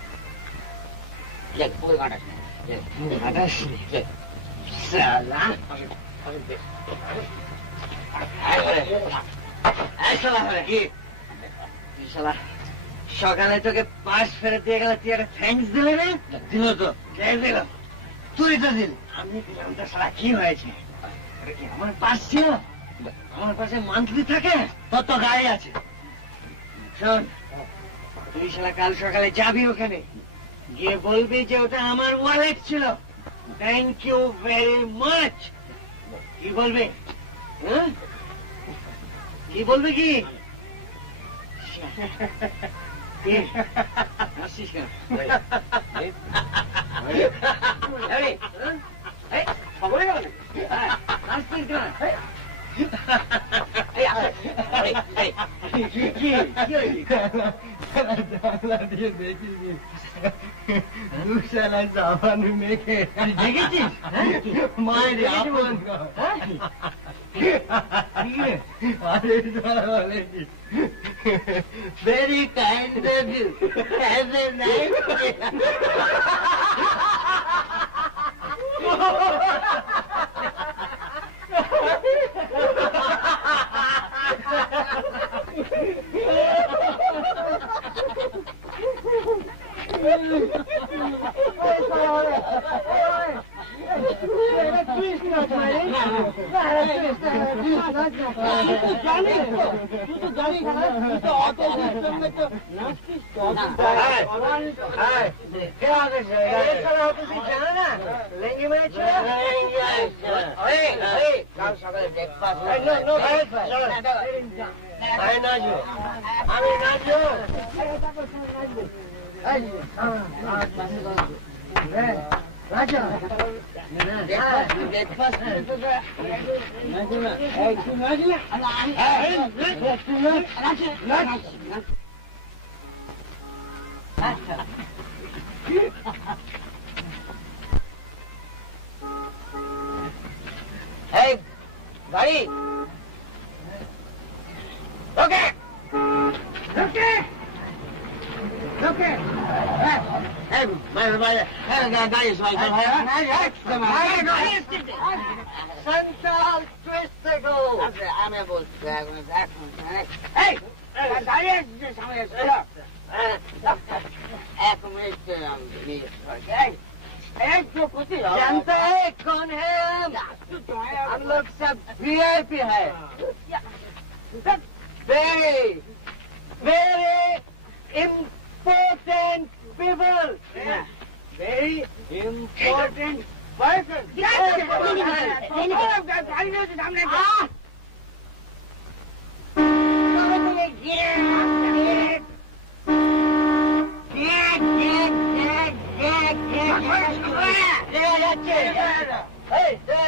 সকালে তোকে পাশ ফেরত দিয়ে গেল, তুই একটা থ্যাংকস দিলে না? দিল তো, দিল, তুই তো দিল। আমি দিলাম তো, সারা কি হয়েছে? আমার পাশ ছিল, আমার পাশে মান্থলি থাকে, তোর তো গাড়ি আছে। শোন, তুই শালা কাল সকালে যাবি ওখানে, গিয়ে বলবি যে ওটা আমার ওয়ালেট ছিল, থ্যাংক ইউ ভেরি মাচ। কি বলবি? হ্যাঁ, কি বলবি? কি আসছিস কেন? খবরে গেল আসছিস কেন? দেখেছিস মায়ের আপন very kind of you, have a nice day. এই গাড়ি ওকে ওকে ওকে এই বাইরে বাইরে গাড়ি সবাই সেন্ট্রাল টুইস্টেগো আমি বলছি এই দাঁড়িয়ে সামনে এক মিনিট एक जो कुछ जानता है कौन है हम लोग सब VIP है very very important people very important person Hey, hey,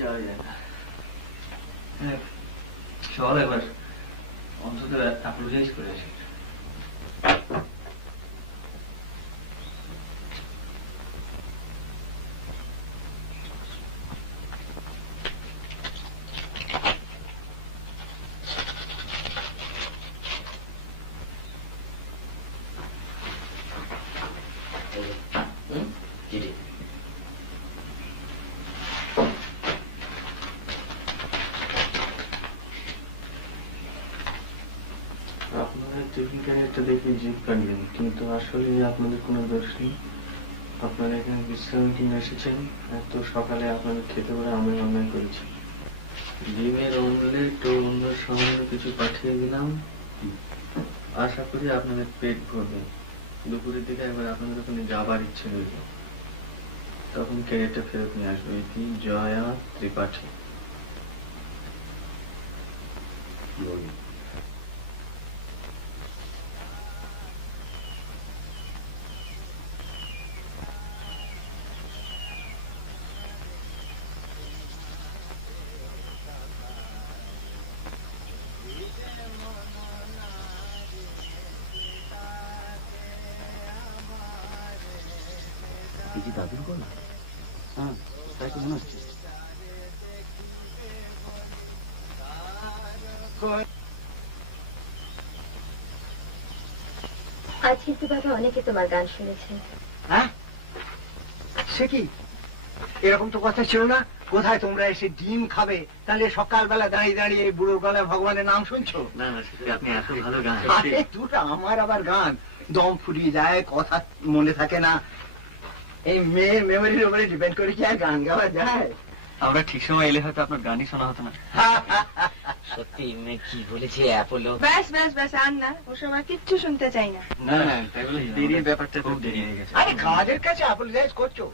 যাওয়া যায় না। চল এবার অন্তত অ্যাপোলোজাইজ করে আসি। দেখে জিভ কাটবেন, কিন্তু আসলে আপনাদের কোনো দোষ নেই। আপনারা এখানে বিশ্রামের জন্য এসেছেন, এত সকালে আপনাদের খেতে বলে আমি অন্যায় করেছি। ডিমের অমলেট ও অন্য সামান্য কিছু পাঠিয়ে দিলাম, আশা করি আপনাদের পেট ভরবে। দুপুরের দিকে একবার আপনাদের ওখানে যাবার ইচ্ছে হইল, তখন ক্যারেটটা ফেরত নিয়ে আসবে। এটি জয়া ত্রিপাঠী। দাদুর গলা? হ্যাঁ, তাই তো মনে হচ্ছে। আজ কিন্তু বাবা অনেকে তোমার গান শুনেছেন। হ্যাঁ, সে কি? এরকম তো কথা ছিল না। কোথায় তোমরা এসে ডিম খাবে, তাহলে সকালবেলা দাঁড়িয়ে দাঁড়িয়ে বুড়োর গলায় ভগবানের নাম শুনছো? না না, আপনি এত ভালো গান। দুটা আমার আবার গান দম ফুরিয়ে যায়, কথা মনে থাকে না। এই মেয়ের মেমোরির উপরে ডিপেন্ড করে কি আর গান গাওয়া যায়? আমরা ঠিক সময় এলে হয়তো আপনার গানই শোনা হতো না। সত্যি মেয়ে কি বলেছে অ্যাপোলো? ব্যাস ব্যাস ব্যাস, আর না, ও সময় কিচ্ছু শুনতে চাই না। না না, দেরির ব্যাপারটা খুব দেরি হয়ে গেছে। আরে কাজের কাছে অ্যাপোলোজাইজ করছো?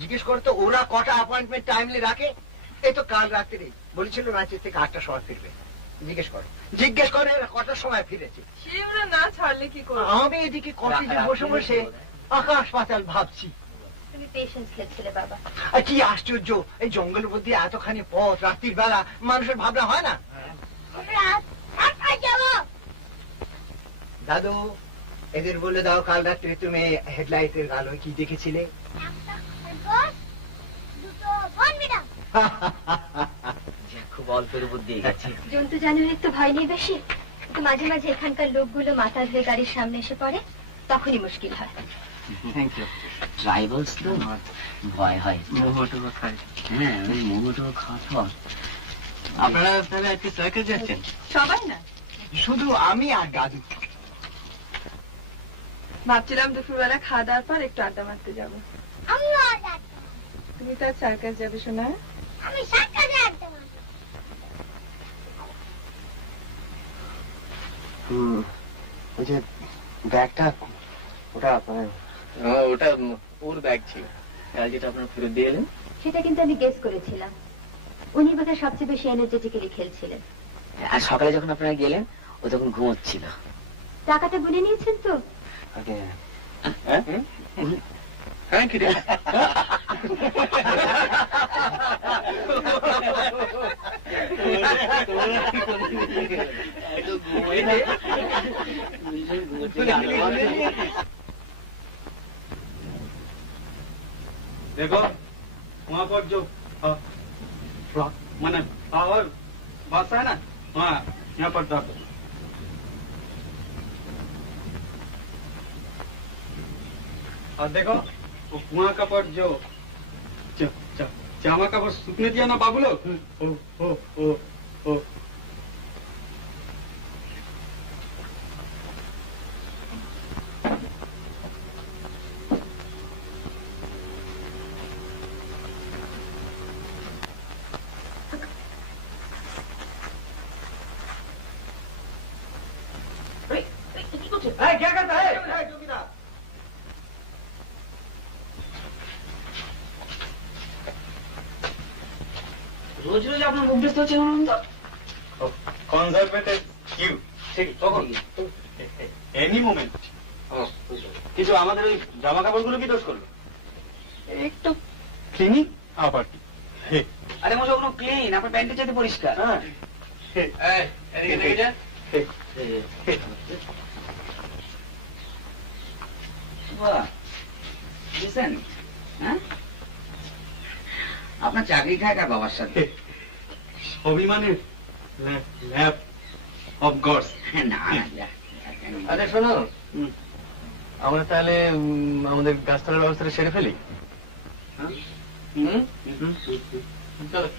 জিজ্ঞেস করতো ওরা কটা অ্যাপয়েন্টমেন্ট টাইমলি রাখে। এই তো কাল রাত্রে বলেছিল রাঁচি থেকে 8টার সময় ফিরবে। জিজ্ঞেস করে কটার সময় ফিরেছে। সে ওরা না ছাড়লে কি করবো? আমি এদিকে কফিতে বসে বসে আকাশ পাতাল ভাবছি। তুমি পেশেন্স খেলছিলে বাবা। আর কি আশ্চর্য, এই জঙ্গলের মধ্যে এতখানি পথ রাত্রির বেলা মানুষের ভাবনা হয় না? দাদু, এদের বলে দাও কাল রাত্রে তুমি হেডলাইটের আলোয় কি দেখেছিলে? খুব অল্পের উপর দিয়ে গেছে। জন্তু জানোয়ারের তো ভয় নেই বেশি, তো মাঝে মাঝে এখানকার লোকগুলো মাথা ধরে গাড়ির সামনে এসে পড়ে, তখনই মুশকিল হয়। Thank you. ট্রাইবালস তো ভয় হয়, মোহটো খায়। হ্যাঁ, ওই মোমোটো খাওয়া হয়। আপনারা তাহলে আজকে সার্কাস যাচ্ছেন? সবাই না, শুধু আমি আর দাদু। ভাবছিলাম দুপুরবেলা খাওয়া দাওয়ার পর একটু আড্ডা মারতে যাবো। তুমি তো আর সার্কাস যাবে শোনা? আমি সার্কাসে আড্ডা মারবো। ওই যে ব্যাগটা, ওটা ওটা ওর ব্যাগ ছিল, কাল যেটা আপনার ফেরত দিয়ে এলেন সেটা কিন্তু আমি গেস করেছিলাম। উনি বোধহয় সবচেয়ে বেশি এনার্জেটিক্যালি খেলছিলেন। আর সকালে যখন আপনারা গেলেন ও তখন ঘুমোচ্ছিল। টাকাটা গুনে নিয়েছেন তো? হ্যাঁ কি রে? देखो वहाँ पर जो मैंने पावर बस है ना, वहाँ यहाँ पर दर्द। और देखो वो कुआं का पर जो जामा का पर सूखने दिया ना बाबू लोग, ओ क्या करता है चौकीदार? রোজ রোজ আপনার মুখ ব্যস্ত হচ্ছে কেন তো? কনজারভেটিভ কিউ ঠিক তখন এনি মোমেন্ট। কিন্তু আমাদের ওই জামা কাপড়গুলো কি দোষ করলো? একটু ক্লিনিং আবার কি? আরে মোজো কোনো ক্লিন, আপনার প্যান্টের চাইতে পরিষ্কার। হ্যাঁ এদিকে দেখে যা। আপনার চাকরি খায় কার বাবার সাথে? অভিমানের ল্যাব অফ গডস। না না, আরে শোনো, আমরা তাহলে আমাদের গাছতলার ব্যবস্থাটা সেরে ফেলি। চলো।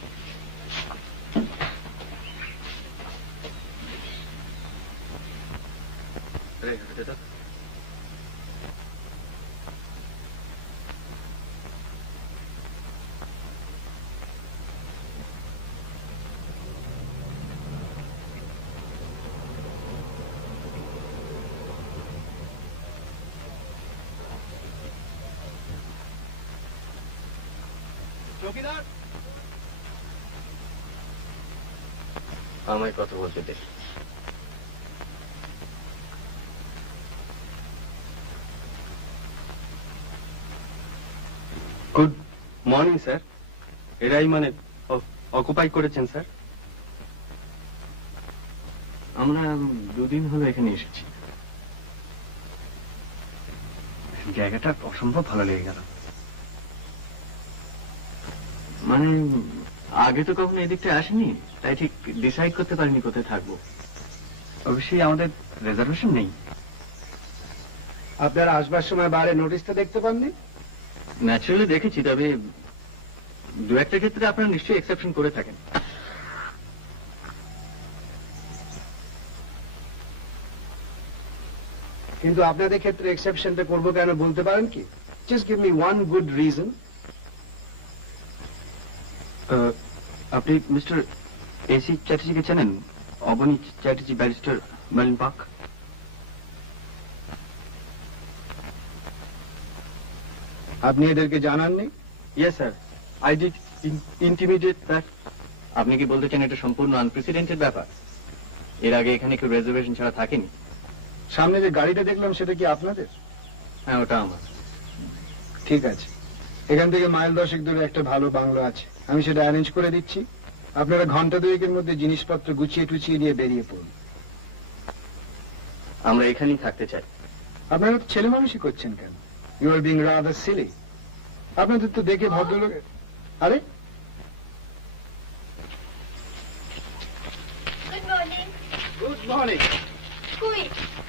চৌকিদার আমায় কথা বলতে দে। Good morning sir. এরাই মানে অকুপাই করেছেন স্যার? আমরা 2 দিন হলো এখানে এসেছি। জায়গাটা অসম্ভব ভালো লেগে গেল। মানে আগে তো কখনো এদিকটা আসেনি, তাই ঠিক ডিসাইড করতে পারিনি কোথায় থাকবো। অবশ্যই আমাদের রিজার্ভেশন নেই। আপনারা আসবার সময় বাইরে নোটিশটা দেখতে পাননি? ন্যাচারালি দেখেছি, তবে 2-1টা ক্ষেত্রে আপনারা নিশ্চয়ই এক্সেপশন করে থাকেন। কিন্তু আপনাদের ক্ষেত্রে এক্সেপশনটা করবো কেন বলতে পারেন কি? Just give me one good reason. আপনি মিস্টার এসি চ্যাটার্জিকে চেনেন? Abani Chatterjee, barrister, Marine Park. আপনি এদেরকে জানাননি? Yes sir, I did intimidate that. আপনি কি বলতে চান এটা সম্পূর্ণ আনপ্রেসিডেন্টেড ব্যাপার? এর আগে এখানে কেউ রিজার্ভেশন ছাড়া থাকেনি। সামনে যে গাড়িটা দেখলাম সেটা কি আপনাদের? হ্যাঁ, ওটা আমার। ঠিক আছে, এখান থেকে মাইল 10 দূরে একটা ভালো বাংলো আছে, আমি সেটা অ্যারেঞ্জ করে দিচ্ছি। আপনারা ঘন্টা 2-এর মধ্যে জিনিসপত্র গুছিয়ে টুছিয়ে নিয়ে বেরিয়ে পড়ুন। আমরা এখানেই থাকতে চাই। আপনারা তো ছেলে মানুষই করছেন কেন? You are being rather silly. আপনাদের তো দেখে ভদ্রলোক। আরে গুড মর্নিং। Good morning. কই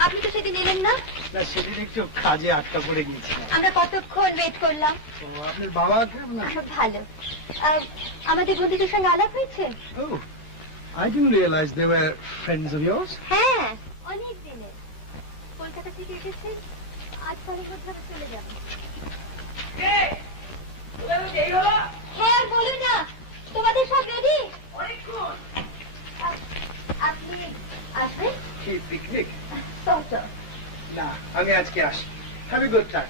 আপনি তো সেদিন এলেন না? না, সেদিন একটু কাজে আটকা পড়ে গিয়েছিলাম। আমরা কতক্ষণ ওয়েট করলাম। আপনার বাবা কেমন? ভালো। আমাদের বন্ধুদের সঙ্গে আলাপ হয়েছে? Oh, I didn't realize they were friends of yours. হ্যাঁ, অনেক দিনের। কলকাতা থেকে এসেছে, আজ পরে কোথাও চলে যাবে। হ্যাঁ, বলুন না, তোমাদের সব রেডি? আপনি আসবেন? কি পিকনিক? না, আমি আজকে আসি। Have a good time.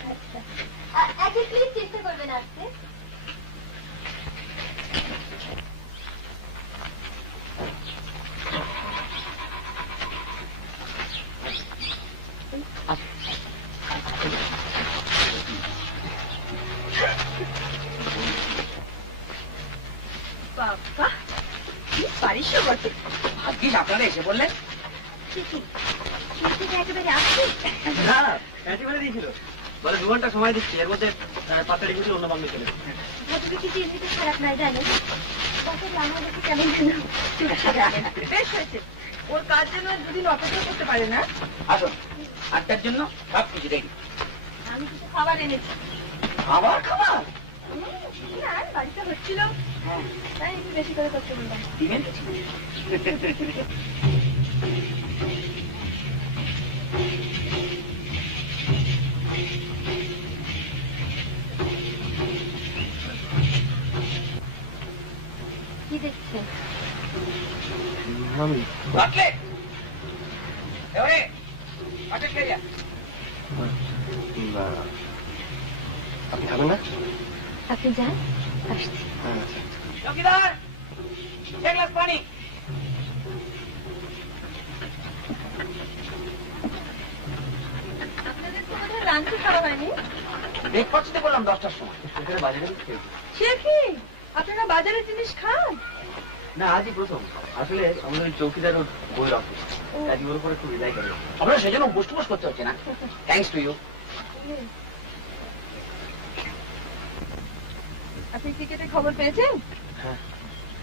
আচ্ছা, প্লিজ চেষ্টা করবেন আসতে। বাবা পারিস বটে। ভাগ্যিস আপনারা এসে বললেন। একেবারে আসছি। না বলে দিয়েছিল, বলে 2 ঘন্টা সময় দিচ্ছি, এর মধ্যে পাতাড়ি গুলি অন্য বাংলা চলে। ভাবি কিছু এমনিতে খারাপ নয় জানেন, আমাদেরকে কেমন যেন চুপসে যাবে। বেশ হয়েছে, ওর কাজ যেন 2 দিন অপেক্ষা করতে পারে না। আসুন, 8টার জন্য সব কিছু রেডি। আমি কিছু খাবার এনেছি। আবার খাবার? না, বাড়িতে হচ্ছিল, তাই একটু বেশি করে করতে বললাম। দিবেন? কি দেখছেন? কাটলেট। এবারে কাটলেট খেয়ে যা। আপনি খাবেন না? আপনি যান, আসছি। চৌকিদার, 1 গ্লাস পানি। আপনাদের তো বোধহয় লাঞ্চে খাওয়া হয়নি। ব্রেকফাস্টে করলাম 10টার সময়। বাজারে সে কি আপনারা বাজারের জিনিস খান? না, আজই প্রথম। আসলে আমাদের চৌকিদার ওর বইয়ের অফিস, আজ ওর উপরে খুব রিলাই করে। আপনারা সেজন্য বুস্ট করতে হচ্ছে না। Thanks to you. আপনি ক্রিকেটের খবর পেয়েছেন?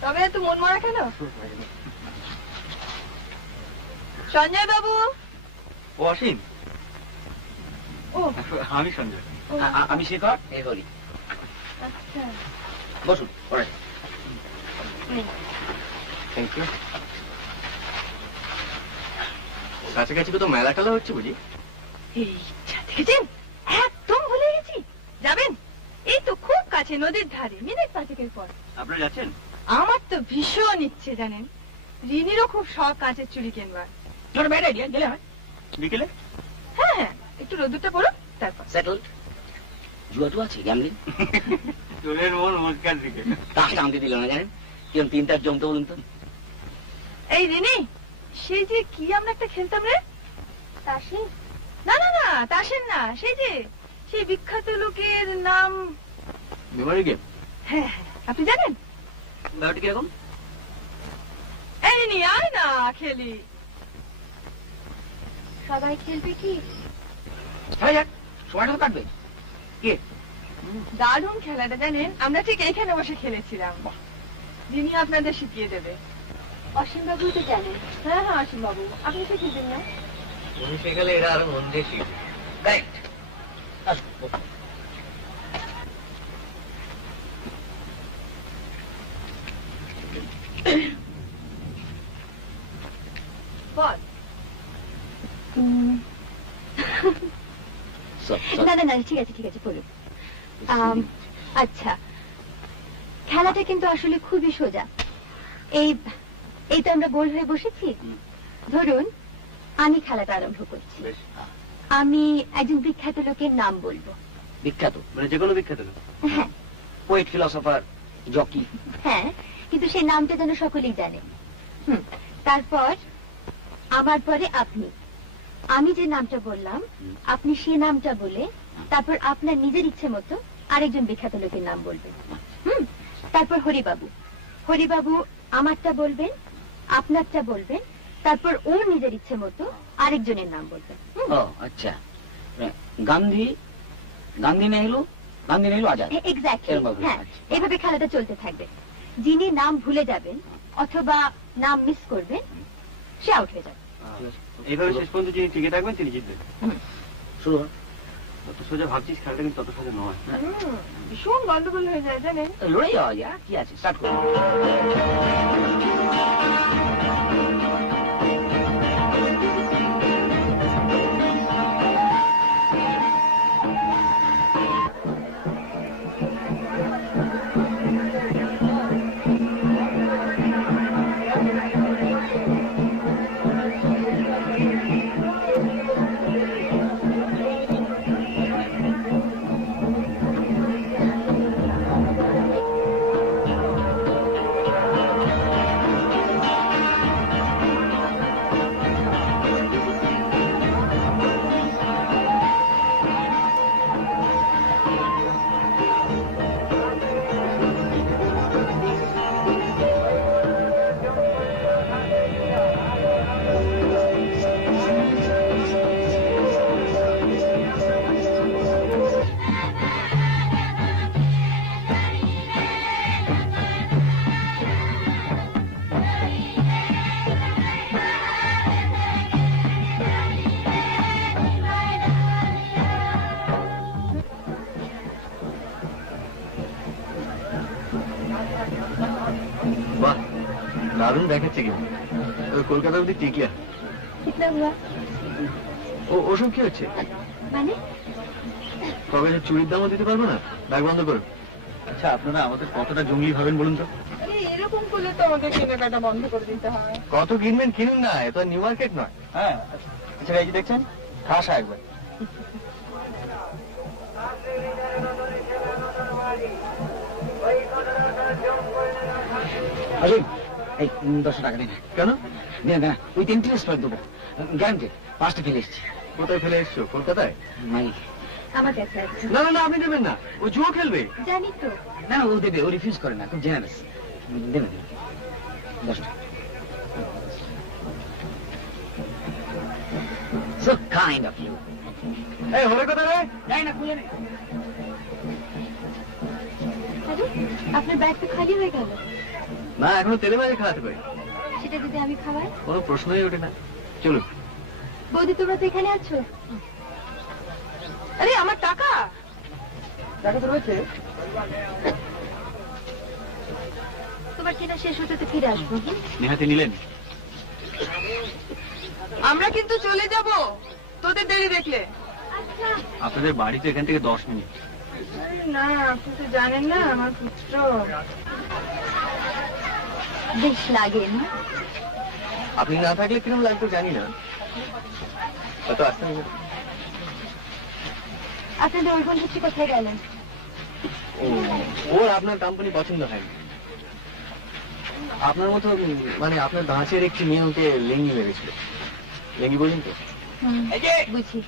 তবে এত মন মরা কেন? সঞ্জয় বাবু। ও অসীম? ও আমি সঞ্জয়। আমি শেখর, এ হরি। আচ্ছা, বসুন। Thank you. কাছাকাছি তো মেলা টেলা হচ্ছে বুঝি? দেখেছেন, একদম ভুলে গেছি। যাবেন? এই তো খুব কাছে, নদীর ধারে, মিনিট 5 পর। আপনারা যাচ্ছেন? আমার তো ভীষণ ইচ্ছে জানেন, রিনিরও খুব শখ কাঁচের চুড়ি কিনবার। গেলে হয় বিকেলে? হ্যাঁ, একটু রোদুরটা পড়ো, তারপর সেটেলড। জুয়া তো আছে, গ্যামলিং। চোরের মন মুস্কার দিকে। তাস টানতে দিল না জানেন, কিরম 3-4 জমতে বলুন তো। এই রিনি, সেই যে কি আমরা একটা খেলতাম রে? তাসের? না না না, তাসের না, সেই বিখ্যাত লোকের নাম। Memory game? হ্যাঁ, আপনি জানেন? ব্যাপারটা কিরকম? এই রিনি, আয় না খেলি। সবাই খেলবে কি? সময়টা তো কাটবে। কে? দারুণ খেলাটা জানেন, আমরা ঠিক এইখানে বসে খেলেছিলাম। যিনি আপনাদের শিখিয়ে দেবে। অসীম বাবু তো জানেন। হ্যাঁ হ্যাঁ, অসীম বাবু, আপনি শিখিয়ে না? উনি শেখালে এরা আরো মন দিয়ে শিখবে। কারেক্ট। বল। না না না, ঠিক আছে ঠিক আছে, বলুন। আচ্ছা, খেলাটা কিন্তু আসলে খুবই সোজা। এই তো আমরা গোল হয়ে বসেছি। ধরুন আমি খেলাটা আরম্ভ করছি। আমি একজন বিখ্যাত লোকের নাম বলবো। বিখ্যাত মানে যে কোনো বিখ্যাত লোক? হ্যাঁ। Poet, philosopher, jockey? হ্যাঁ, কিন্তু সেই নামটা যেন সকলেই জানে। তারপর আমার পরে আপনি, আমি যে নামটা বললাম আপনি সে নামটা বলে তারপর আপনার নিজের ইচ্ছে মতো আরেকজন বিখ্যাত লোকের নাম বলবেন। তারপর হরিবাবু, হরিবাবু আমারটা বলবেন, আপনারটা বলবেন, তারপর ওর নিজের ইচ্ছে মতো আরেকজনের নাম বলবেন। ও আচ্ছা, গান্ধী, গান্ধী নেহরু, গান্ধী নেহরু আজাদ। এক্স্যাক্টলি, হ্যাঁ, এভাবে খেলাটা চলতে থাকবে। যিনি নাম ভুলে যাবেন অথবা নাম মিস করবেন সে আউট হয়ে যাবে। এইভাবে শেষ পর্যন্ত যিনি টিকে থাকবেন তিনি জিতবেন। শুরু। তত সোজা ভাবছিস, খেলাটা কিন্তু তত সোজা নয়। ভীষণ গন্ডগোল হয়ে যায় জানেন। লড়াই হওয়া যায়, কি আছে, স্টার্ট করুন। বাহ, দারুণ দেখাচ্ছে কিন্তু। কলকাতা অব্দি টিকিয়া। कितना हुआ? ওসব কি হচ্ছে? মানে কবে চুরির দামও দিতে পারবো না? ব্যাগ বন্ধ করুন। আচ্ছা, আপনারা আমাদের কতটা জঙ্গলি ভাবেন বলুন তো? এরকম করলে তো আমাদের কেনাকাটা বন্ধ করে দিতে হয়। কত কিনবেন কিনুন না, এত নিউ মার্কেট নয়। হ্যাঁ, আচ্ছা এই যে দেখছেন, খাসা একবার। এই 10 টাকা দিন। কেন? না, উইথ ইন্টারেস্ট করে দেবো, গ্যারান্টি। 5টা ফেলে এসছি। কোথায় ফেলে এসছো? কলকাতায়? নাই, আমার কাছে আছে। না না না, আপনি দেবেন না, ও জুয়ো খেলবে। জানি তো। না ও দেবে, ও রিফিউজ করে না, খুব জেনারেস। দেবে 10 টাকা। So kind of you. এই হলে কোথায় রে? যাই না, খুলে নে। আরে আপনার ব্যাগ তো খালি হয়ে গেল। না, এখনো তেলে ভাজা খাওয়াতে পারি। সেটা যদি আমি খাওয়াই? কোনো প্রশ্নই ওঠে না। চলুন। বৌদি, তোমরা তো এখানে আছো। আরে আমার টাকা টাকা তো রয়েছে। তোমার কেনা শেষ হতে তো ফিরে আসবো। নেহাতি নিলেন? আমরা কিন্তু চলে যাব তোদের দেরি দেখলে। আপনাদের বাড়ি তো এখান থেকে 10 মিনিট। আরে না, আপনি তো জানেন না আমার পুত্র। বেশ লাগে না? আপনি না থাকলে কিরকম লাগতো জানি না। কত আসতে হবে। আপনাদের ওই বন্ধুটি কোথায় গেলেন? ওর আপনার কোম্পানি পছন্দ হয়। আপনার মতো মানে আপনার দাঁচের একটি মেয়ে ওকে লেঙ্গি মেরেছিল। লেঙ্গি বলুন তো? বুঝি।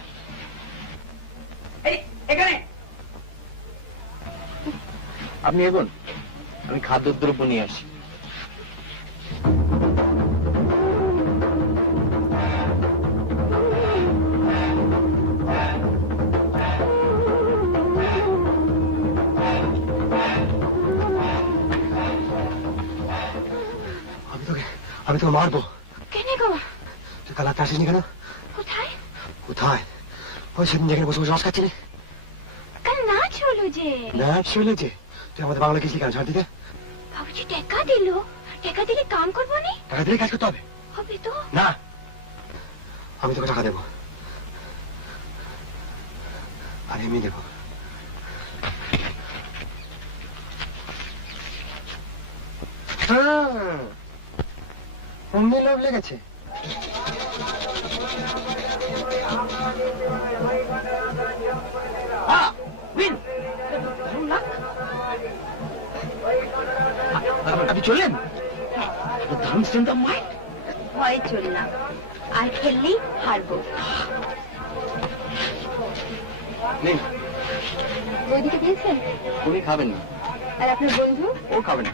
এখানে আপনি এগোন, আমি খাদ্যদ্রব্য নিয়ে আসি। আমি তোকে মারবো। কেন গো? তুই কাল রাতে আসিসনি কেন? কোথায়? কোথায়? ওই সেদিন যেখানে বসে বসে রস খাচ্ছিলি। কাল নাচ হলো যে। নাচ চলেছে? তুই আমাদের বাংলা গেছিলি কেন ছাড় দিতে? বাবুজি টাকা দিল, টাকা দিলে কাম করবো নি? টাকা দিলে কাজ করতে হবে? হবে তো। না, আমি তোকে টাকা দেবো, আর এমনি দেবো। অমনি লোভ লেগেছে। আপনি চললেন? দারুণ স্ট্রেংথ অফ মাইন্ড। ভয় চললাম, আর খেললেই হারবো। নেই, বৌদিকে দিয়েছেন? উনি খাবেন না। আর আপনার বন্ধু? ও খাবে না।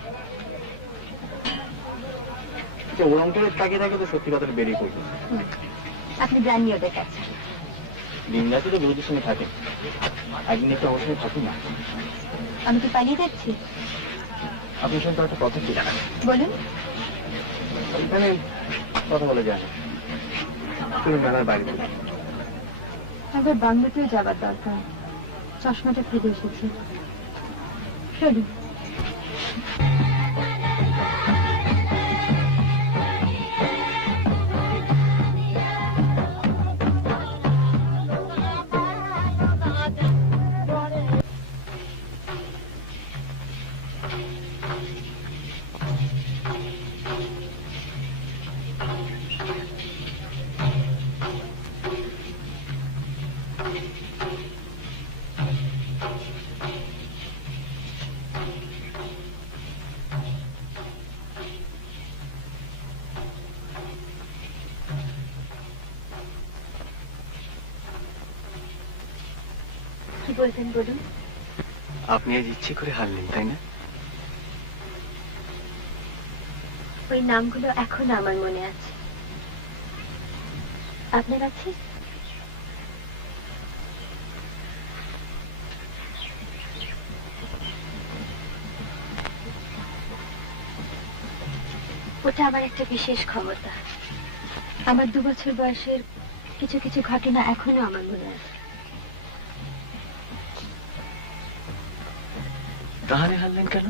ওর অঙ্কের তাকিয়ে থাকে তো সত্যি কথাটা বেরিয়ে পড়বে। আপনি জাননি ওদের কাছে। দিন রাতে তো বন্ধুদের সঙ্গে থাকে, একদিন একটু অবশ্যই থাকুন না। আমি কি পালিয়ে যাচ্ছি? আপনার সঙ্গে তো একটা কথা ছিল। বলুন। এখানে কথা বলা যায় না, তুমি মেলার বাইরে। একবার বাংলাতেও যাবার দরকার। চশমাটা ফেলে এসেছি। চলুন। কি বলতেন বলুন? আপনি আজ ইচ্ছে করে হারলেন, তাই না? ওই নামগুলো এখনো আমার মনে আছে। আপনার আছে? ওটা আমার একটা বিশেষ ক্ষমতা। আমার 2 বছর বয়সের কিছু কিছু ঘটনা এখনো আমার মনে আছে। তাহলে হারলেন কেন?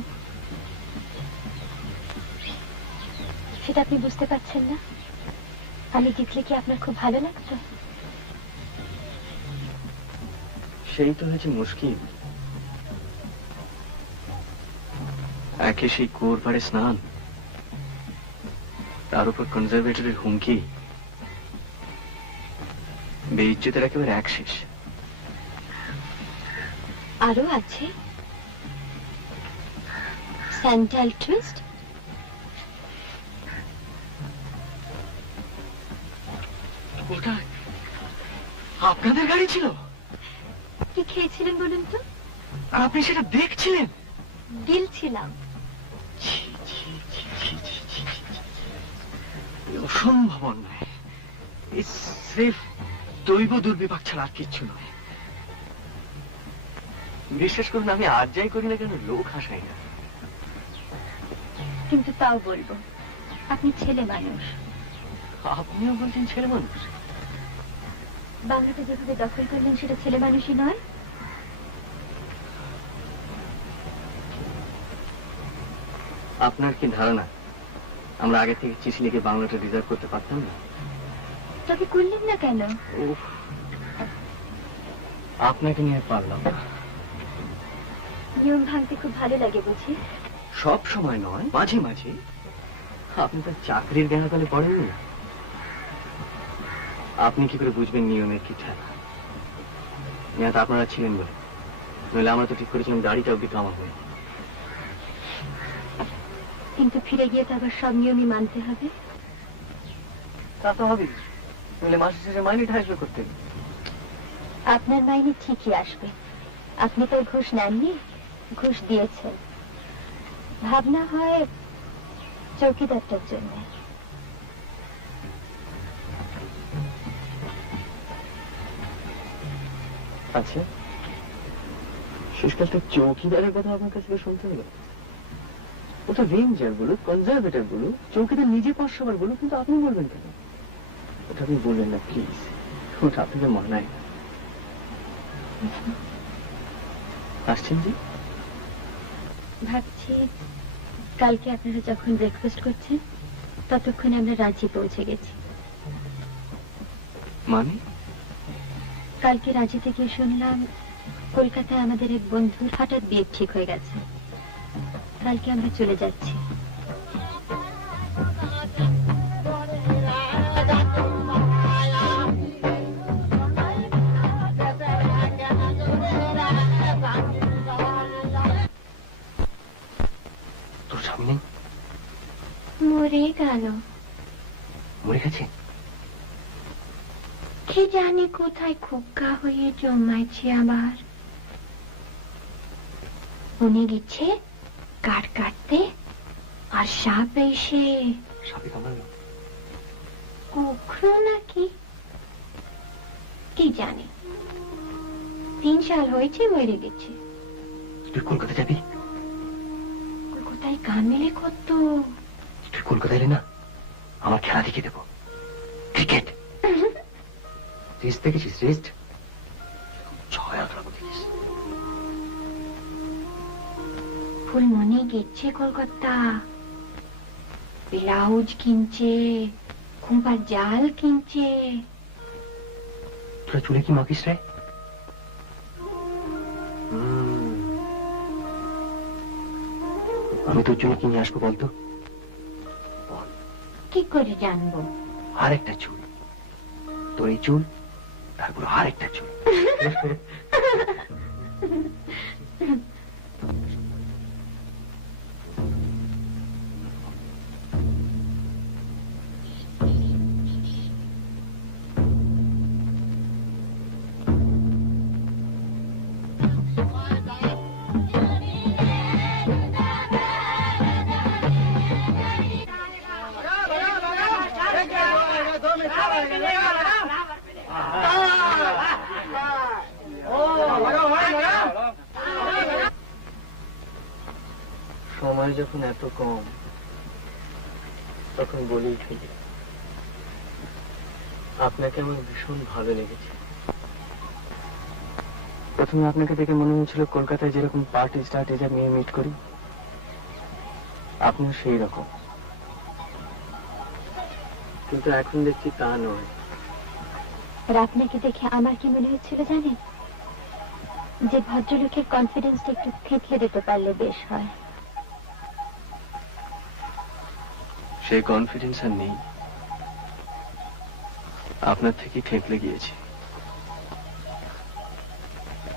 সেটা আপনি বুঝতে পারছেন না? আমি জিতলে কি আপনার খুব ভালো লাগতো? সেই তো হয়েছে মুশকিল। একে সেই কুয়োর পাড়ে স্নান, তার উপর কনজারভেটরের হুমকি, বেইজ্জতের একেবারে এক শেষ। আরো আছে স্যান্ডাল টুইস্ট। ওটা আপনাদের গাড়ি ছিল? কি খেয়েছিলেন বলুন তো? আর আপনি সেটা দেখছিলেন? গিলছিলাম। অসম্ভব নয়, স্রেফ দৈব দুর্বিপাক ছাড়া আর কিচ্ছু নয়। বিশ্বাস করুন, আমি আর যাই করি না কেন লোক হাসাই না। কিন্তু তাও বলবো, আপনি ছেলে মানুষ। আপনিও বলছেন ছেলে মানুষ? বাংলাটা যেভাবে দখল করলেন সেটা ছেলে মানুষই নয়। আপনার কি ধারণা আমরা আগে থেকে চিঠি লিখে বাংলাটা রিজার্ভ করতে পারতাম না? তবে করলেন না কেন? আপনাকে নিয়ে পারলাম না। নিয়ম ভাঙতে খুব ভালো লাগে বুঝি? সব সময় নয়, মাঝে মাঝে। আপনি তো চাকরির জ্ঞানতলে পড়েননি। আপনি কি করে বুঝবেন নিয়মের কি ঠেলা? নিহত আপনারা ছিলেন বলে, নইলে আমরা তো ঠিক করেছিলাম গাড়িটা অব্দি কামা হয়ে। কিন্তু ফিরে গিয়ে তো আবার সব নিয়মই মানতে হবে। তা তো হবে, নইলে মাসে শেষে মাইনেটা আসবে করতে। আপনার মাইনে ঠিকই আসবে। আপনি তো ঘুষ নেননি, ঘুষ দিয়েছেন। ভাবনা হয় চৌকিদারটার জন্য। আচ্ছা, শেষকালটা চৌকিদারের কথা আপনার কাছে শুনতে হলো? ওটা রেঞ্জার বলুক, কনজারভেটর বলুক, চৌকিদার নিজে 500 বার বলুক, কিন্তু আপনি বলবেন কেন? ওটা আপনি বললেন না প্লিজ, ওটা আপনাকে মানায় না। আসছেন জি? ভাবছি কালকে আপনারা যখন ব্রেকফাস্ট করছেন ততক্ষণে আমরা রাঁচি পৌঁছে গেছি। মানে? কালকে রাঁচি থেকে শুনলাম কলকাতায় আমাদের এক বন্ধুর হঠাৎ বিয়ে ঠিক হয়ে গেছে। কালকে আমরা চলে যাচ্ছি। তোর সামনে মরে গেল। মরে গেছে? কি জানি কোথায় খোকা হয়ে জন্মাইছে আবার। উনি গেছে কাঠ কাটতে, আর সাপ এসে সাপে কামড়ালো? কুকুর নাকি কি জানি। 3 সাল হয়েছে মরে গেছে। তুই কলকাতা যাবি? কলকাতায় কান মেলে কত। তুই কলকাতা এলে না, আমার খেলা দেখিয়ে দেবো, ক্রিকেট। রেস্ট দেখেছিস? রেস্ট 6-8 দেখিস। ফুলমনি গেছে কলকাতা, ব্লাউজ কিনছে, খুম্পার জাল কিনছে। তোরা চুলে কি মাখিস রে? আমি তোর জন্য কি নিয়ে আসবো বলতো? কি করে জানবো? আরেকটা চুল, তোর এই চুল, তারপর আরেকটা চুল। সময় যখন এত কম, তখন বলেই ফেলি, আপনাকে আমার ভীষণ ভালো লেগেছে। প্রথমে আপনাকে দেখে মনে হয়েছিল কলকাতায় যেরকম পার্টি স্টার্টিজার নিয়ে মিট করি, আপনিও সেই রকম। কিন্তু এখন দেখছি তা নয়। আর আপনাকে দেখে আমার কি মনে হচ্ছিল জানেন, যে ভদ্রলোকের কনফিডেন্সটা একটু থেতলে দিতে পারলে বেশ হয়। সেই কনফিডেন্স আর নেই, আপনার থেকে থেতলে গিয়েছি।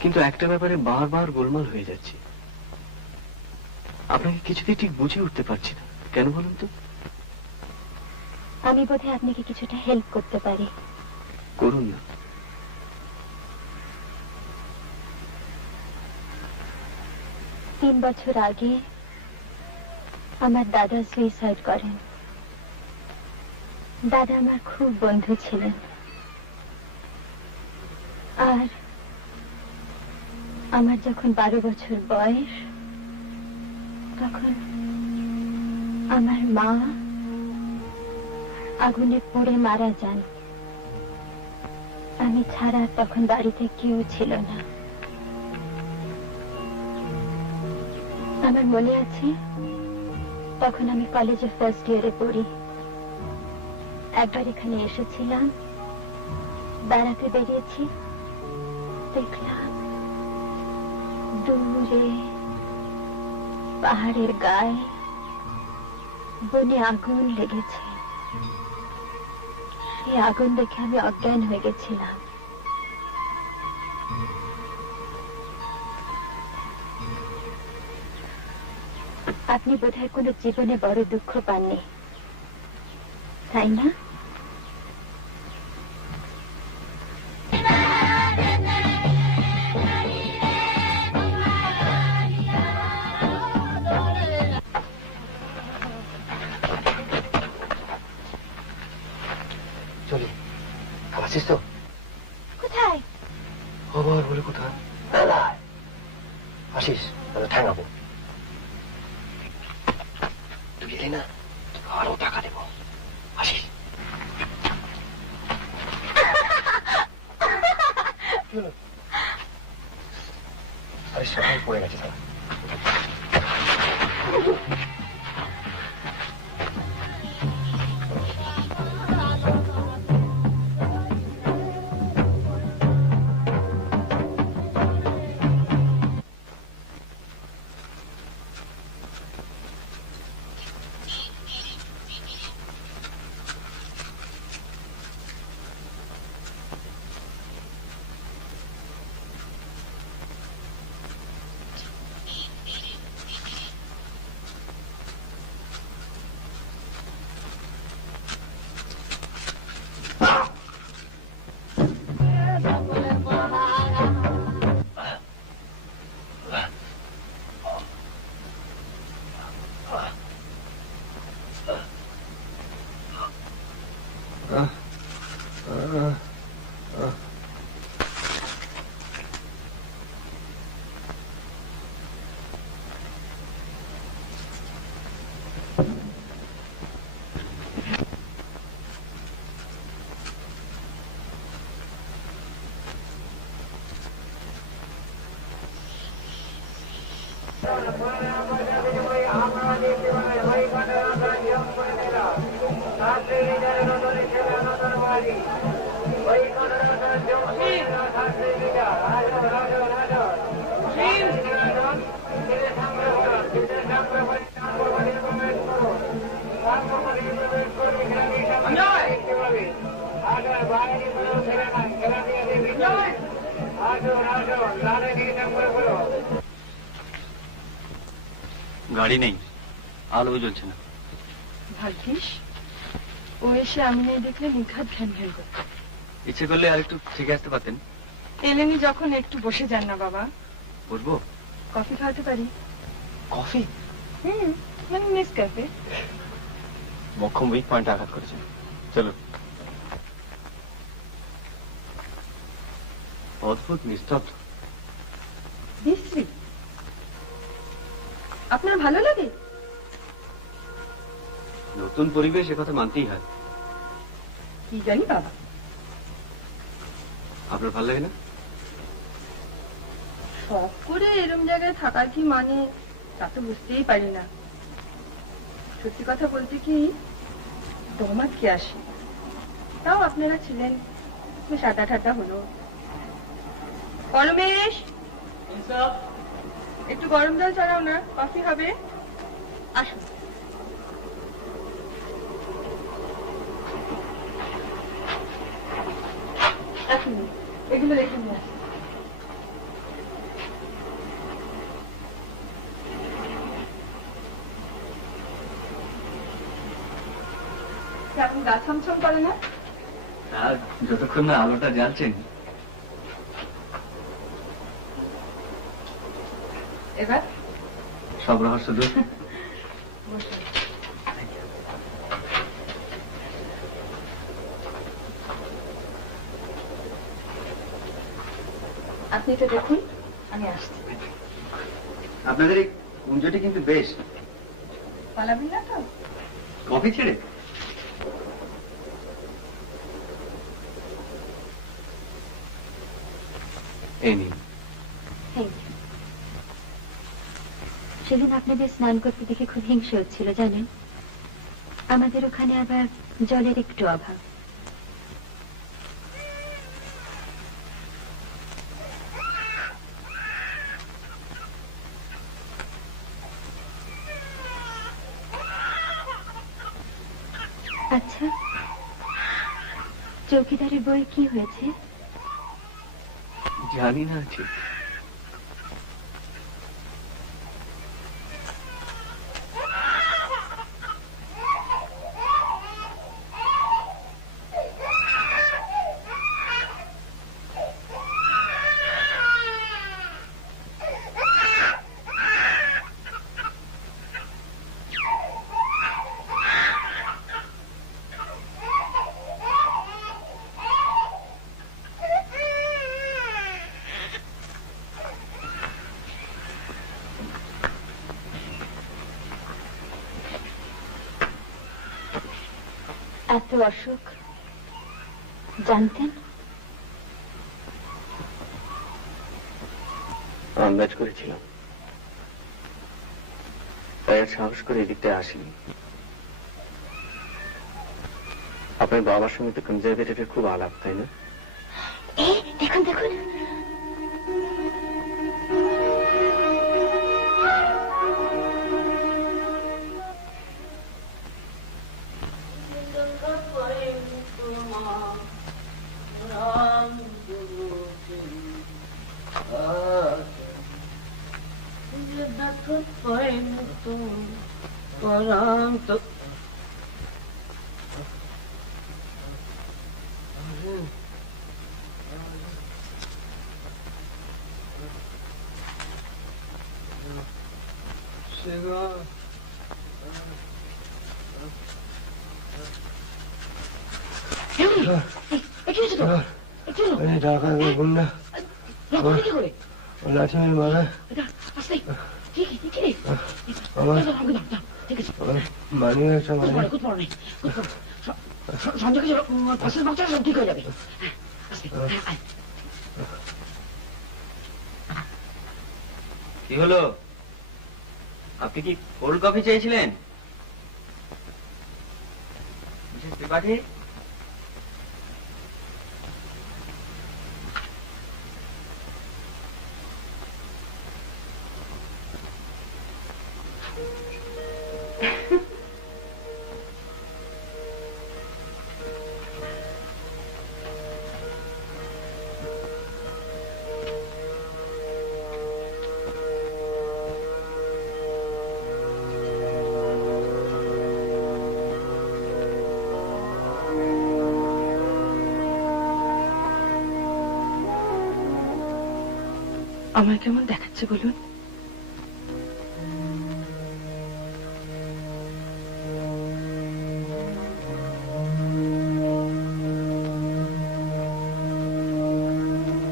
কিন্তু একটা ব্যাপারে বারবার গোলমাল হয়ে যাচ্ছে, আপনাকে কিছুতেই ঠিক বুঝে উঠতে পারছি না। কেন বলুন তো? আমি বোধহয় আপনাকে কিছুটা হেল্প করতে পারি। করুন না। তিন বছর আগে আমার দাদা সুইসাইড করেন। দাদা আমার খুব বন্ধু ছিলেন, আর আমার যখন 12 বছর বয়স তখন আমার মা আগুনে পুড়ে মারা যান। আমি ছাড়া তখন বাড়িতে কেউ ছিল না। আমার মনে আছে তখন আমি কলেজে ফার্স্ট ইয়ারে পড়ি। একবার এখানে এসেছিলাম, বেড়াতে বেরিয়েছি, দেখলাম দূরে পাহাড়ের গায়ে বনে আগুন লেগেছে। সেই আগুন দেখে আমি অজ্ঞান হয়ে গেছিলাম। আপনি বোধহয় কোনো জীবনে বড় দুঃখ পাননি, তাই না? চলি, আসিস তো? কোথায়? আবার বলে কোথায়? আসিস, তাহলে ঠ্যাঙাবো। তুই গেলি না, আরো টাকা দেবো। আসিস। আরে সকাল পড়ে গেছে সারা। গাড়ি নেই, আলো জ্বলছে না। ভাগ্যিস ও এসে আমি নেই দেখলে নিঘাত ঘ্যান ঘ্যান করত। ইচ্ছে করলে আর একটু থেকে আসতে পারতেন। এলেনি যখন একটু বসে যান না বাবা। বসবো? কফি খাওয়াতে পারি। কফি? মানে নেসক্যাফে। মক্ষম উইক পয়েন্ট আঘাত করেছে। চলো। অদ্ভুত নিস্তব্ধ। বিশ্রী। আপনার ভালো লাগে? নতুন পরিবেশ, কথা মানতেই হয়। কি জানি বাবা। আপনার ভালো লাগে না? শখ করে এরম জায়গায় থাকার কি মানে তা তো বুঝতেই পারি না। সত্যি কথা বলতে কি দম আটকে আসে। তাও আপনারা ছিলেন, বেশ আড্ডা ঠাড্ডা হলো। পরমেশ, একটু গরম জল ছাড়াও না, কফি হবে। আসুন। এগুলো রেখে নিয়ে আসুন। কেমন গা ছমছম করে না? যতক্ষণ না আলোটা জ্বালছেন। এবার সব রহস্য দূর। আপনি তো দেখুন, আমি আসছি। আপনাদের এই কুঞ্জটি কিন্তু বেশ। পালাবেন না তো? কফি ছেড়ে? এই নিন। সেদিন আপনাদের স্নান করতে দেখে খুব হিংসে হচ্ছিল জানেন। আমাদের ওখানে আবার জলের একটু অভাব। আচ্ছা, চৌকিদারের বই কি হয়েছে? জানি না ঠিক। এত অসুখ জানতেন? আন্দাজ করেছিলাম, তাই আর সাহস করে এদিকটায় আসিনি। আপনার বাবার সঙ্গে তো কনজারভেটিভের খুব আলাপ, তাই না? দেখুন দেখুন, লাঠিমের মারা আমার মানি একটা মানে ঠিক হয়ে যাবে। কি হলো? আপনি কি কোল্ড কফি চেয়েছিলেন? ত্রিপাঠী, আমার কেমন দেখাচ্ছে বলুন?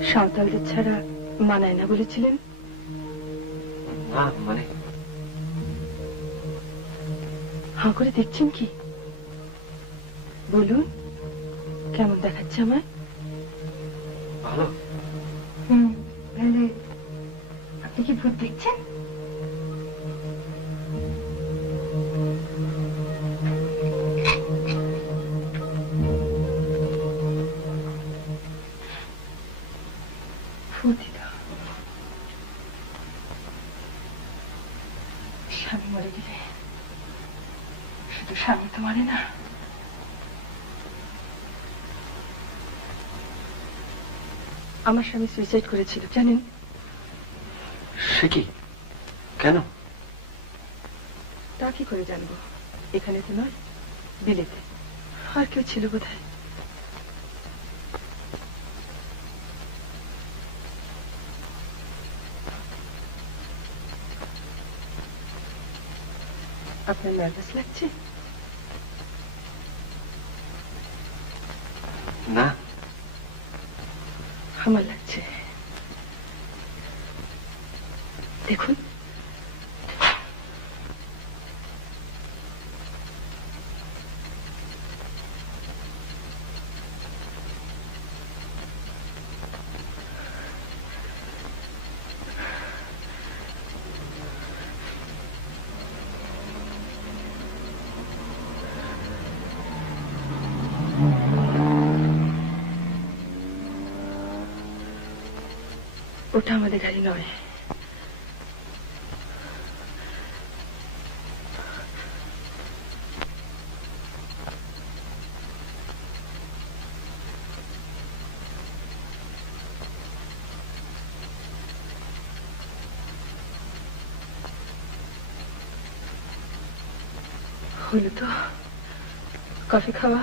সাঁওতালদের ছাড়া মানায় না বলেছিলেন। মানে হাঁ করে দেখছেন কি? বলুন, কেমন দেখাচ্ছে আমায়? ভালো। তাহলে আপনি কি ভূত দেখছেন? কিন্তু স্বামী তো মানে না। আমার স্বামী সুইসাইড করেছিল জানেন? সে কি? কেন? তা কি করে জানবো? এখানে তো নয়, বিলেতে। আর কেউ ছিল বোধহয়। আপনার নার্ভাস লাগছে? না, আমার লাগছে। দেখুন, ওটা আমাদের গাড়ি নয়। হলো তো কফি খাওয়া।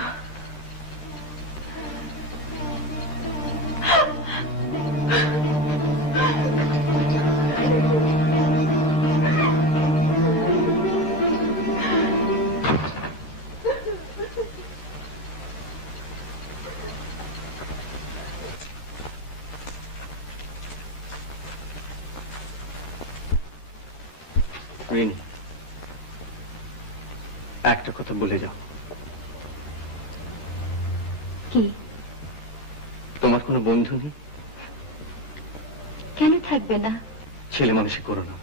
রিনি, একটা কথা বলে যাও। কি? তোমার কোনো বন্ধু নেই? কেন থাকবে না? ছেলে মানুষই করো না।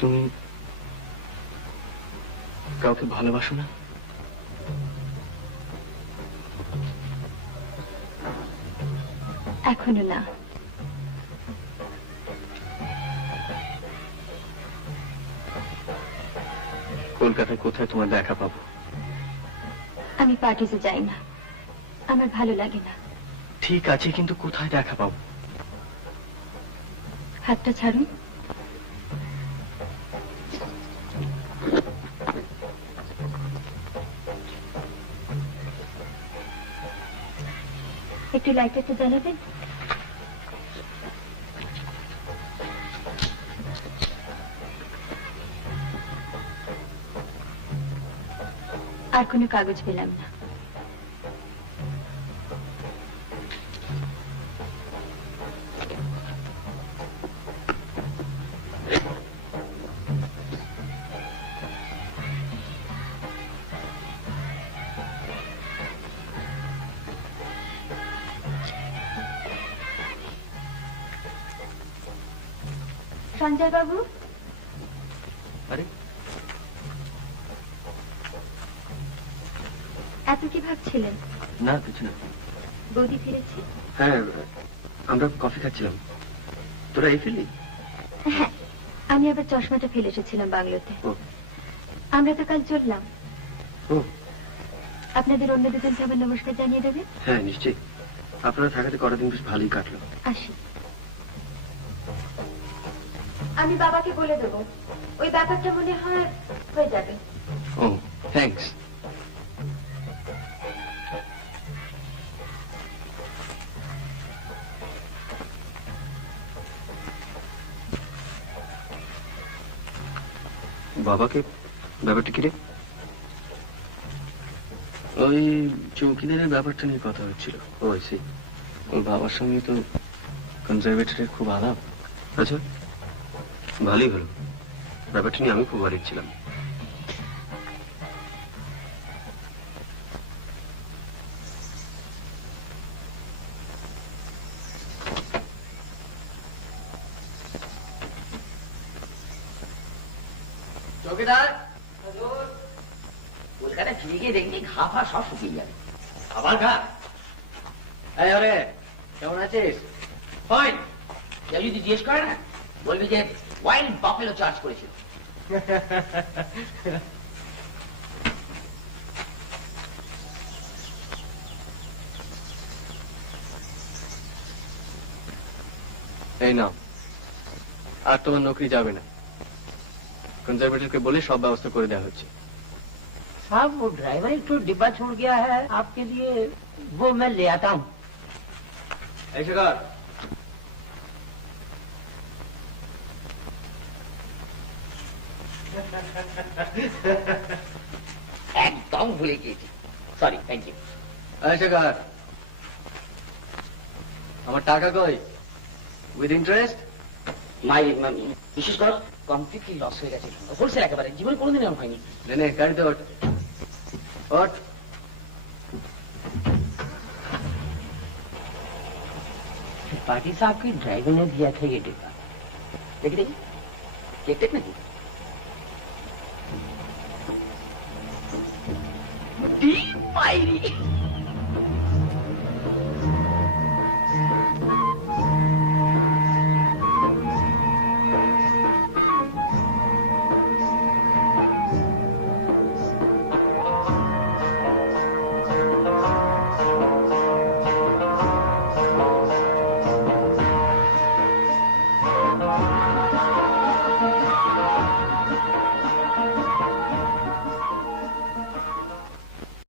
তুমি কাউকে ভালোবাসো না? এখনো না। কলকাতায় কোথায় তোমার দেখা পাবো? আমি পার্টিতে যাই না, আমার ভালো লাগে না। ঠিক আছে, কিন্তু কোথায় দেখা পাবো? হাতটা ছাড়ুন। একটু লাইটারটা জ্বালাবেন? আর কোনো কাগজ পেলাম না। সঞ্জয় বাবু, আরে এত কি ভাবছিলেন? না, কিছু না। বৌদি ফিরেছে? হ্যাঁ, আমরা কফি খাচ্ছিলাম। তোরা এই ফিরলি? হ্যাঁ, আমি আবার চশমাটা ফেলে এসেছিলাম বাংলোতে। ও। আমরা তো কাল চললাম। ও, আপনাদের অন্য দুজনকে আবার নমস্কার জানিয়ে দেবে? হ্যাঁ নিশ্চয়ই। আপনারা থাকাতে কটা দিন বেশ ভালোই কাটলো। আসি। আমি বাবাকে বলে দেবো, ওই ব্যাপারটা মনে হয় হয়ে যাবে। ও, থ্যাঙ্কস। বাবাকে ব্যাপারটা কি রে? ওই চৌকিদারের ব্যাপারটা নিয়ে কথা হচ্ছিল। ও সে ওর বাবার সঙ্গে তো কনজারভেটরের খুব আলাপ। আচ্ছা, ভালোই হলো। ব্যাপারটা নিয়ে আমি খুব ওয়ারিড ছিলাম। চৌকিদার, কলকাতায় ফিরে গিয়ে দেখবি ঘা ফা সব শুকিয়ে যাবে। আবার ঘা? এই ওরে, কেমন আছিস? ফাইন। কেউ যদি জিজ্ঞেস করে না, বলবি যে ওয়াইল্ড বাফেলো চার্জ করেছিল। এই নাও, আর তোমার নৌকরি যাবে না। कंजर्वेटिव बोले सब व्यवस्था कर दिया হচ্ছে। साहब वो ड्राइवर एक तो डिब्बा छोड़ गया है आपके लिए, वो मैं ले आता हूँ। ऐसे कर। একদম ভুলে গিয়েছি, সরি, থ্যাংক ইউ। ऐसे कर। আমার টাকা কই? With interest? বিশেষ কর কমপ্লিটলি লস হয়ে গেছে, হোলসেল একেবারে, জীবনে কোনোদিন এমন হয়নি। নে গাড়িতে ওঠ, ওঠ। पार्टी साहब की ड्राइवर ने दिया था ये डिब्बा, দেখি দেখি, কেক টেক নাকি? डी मायरी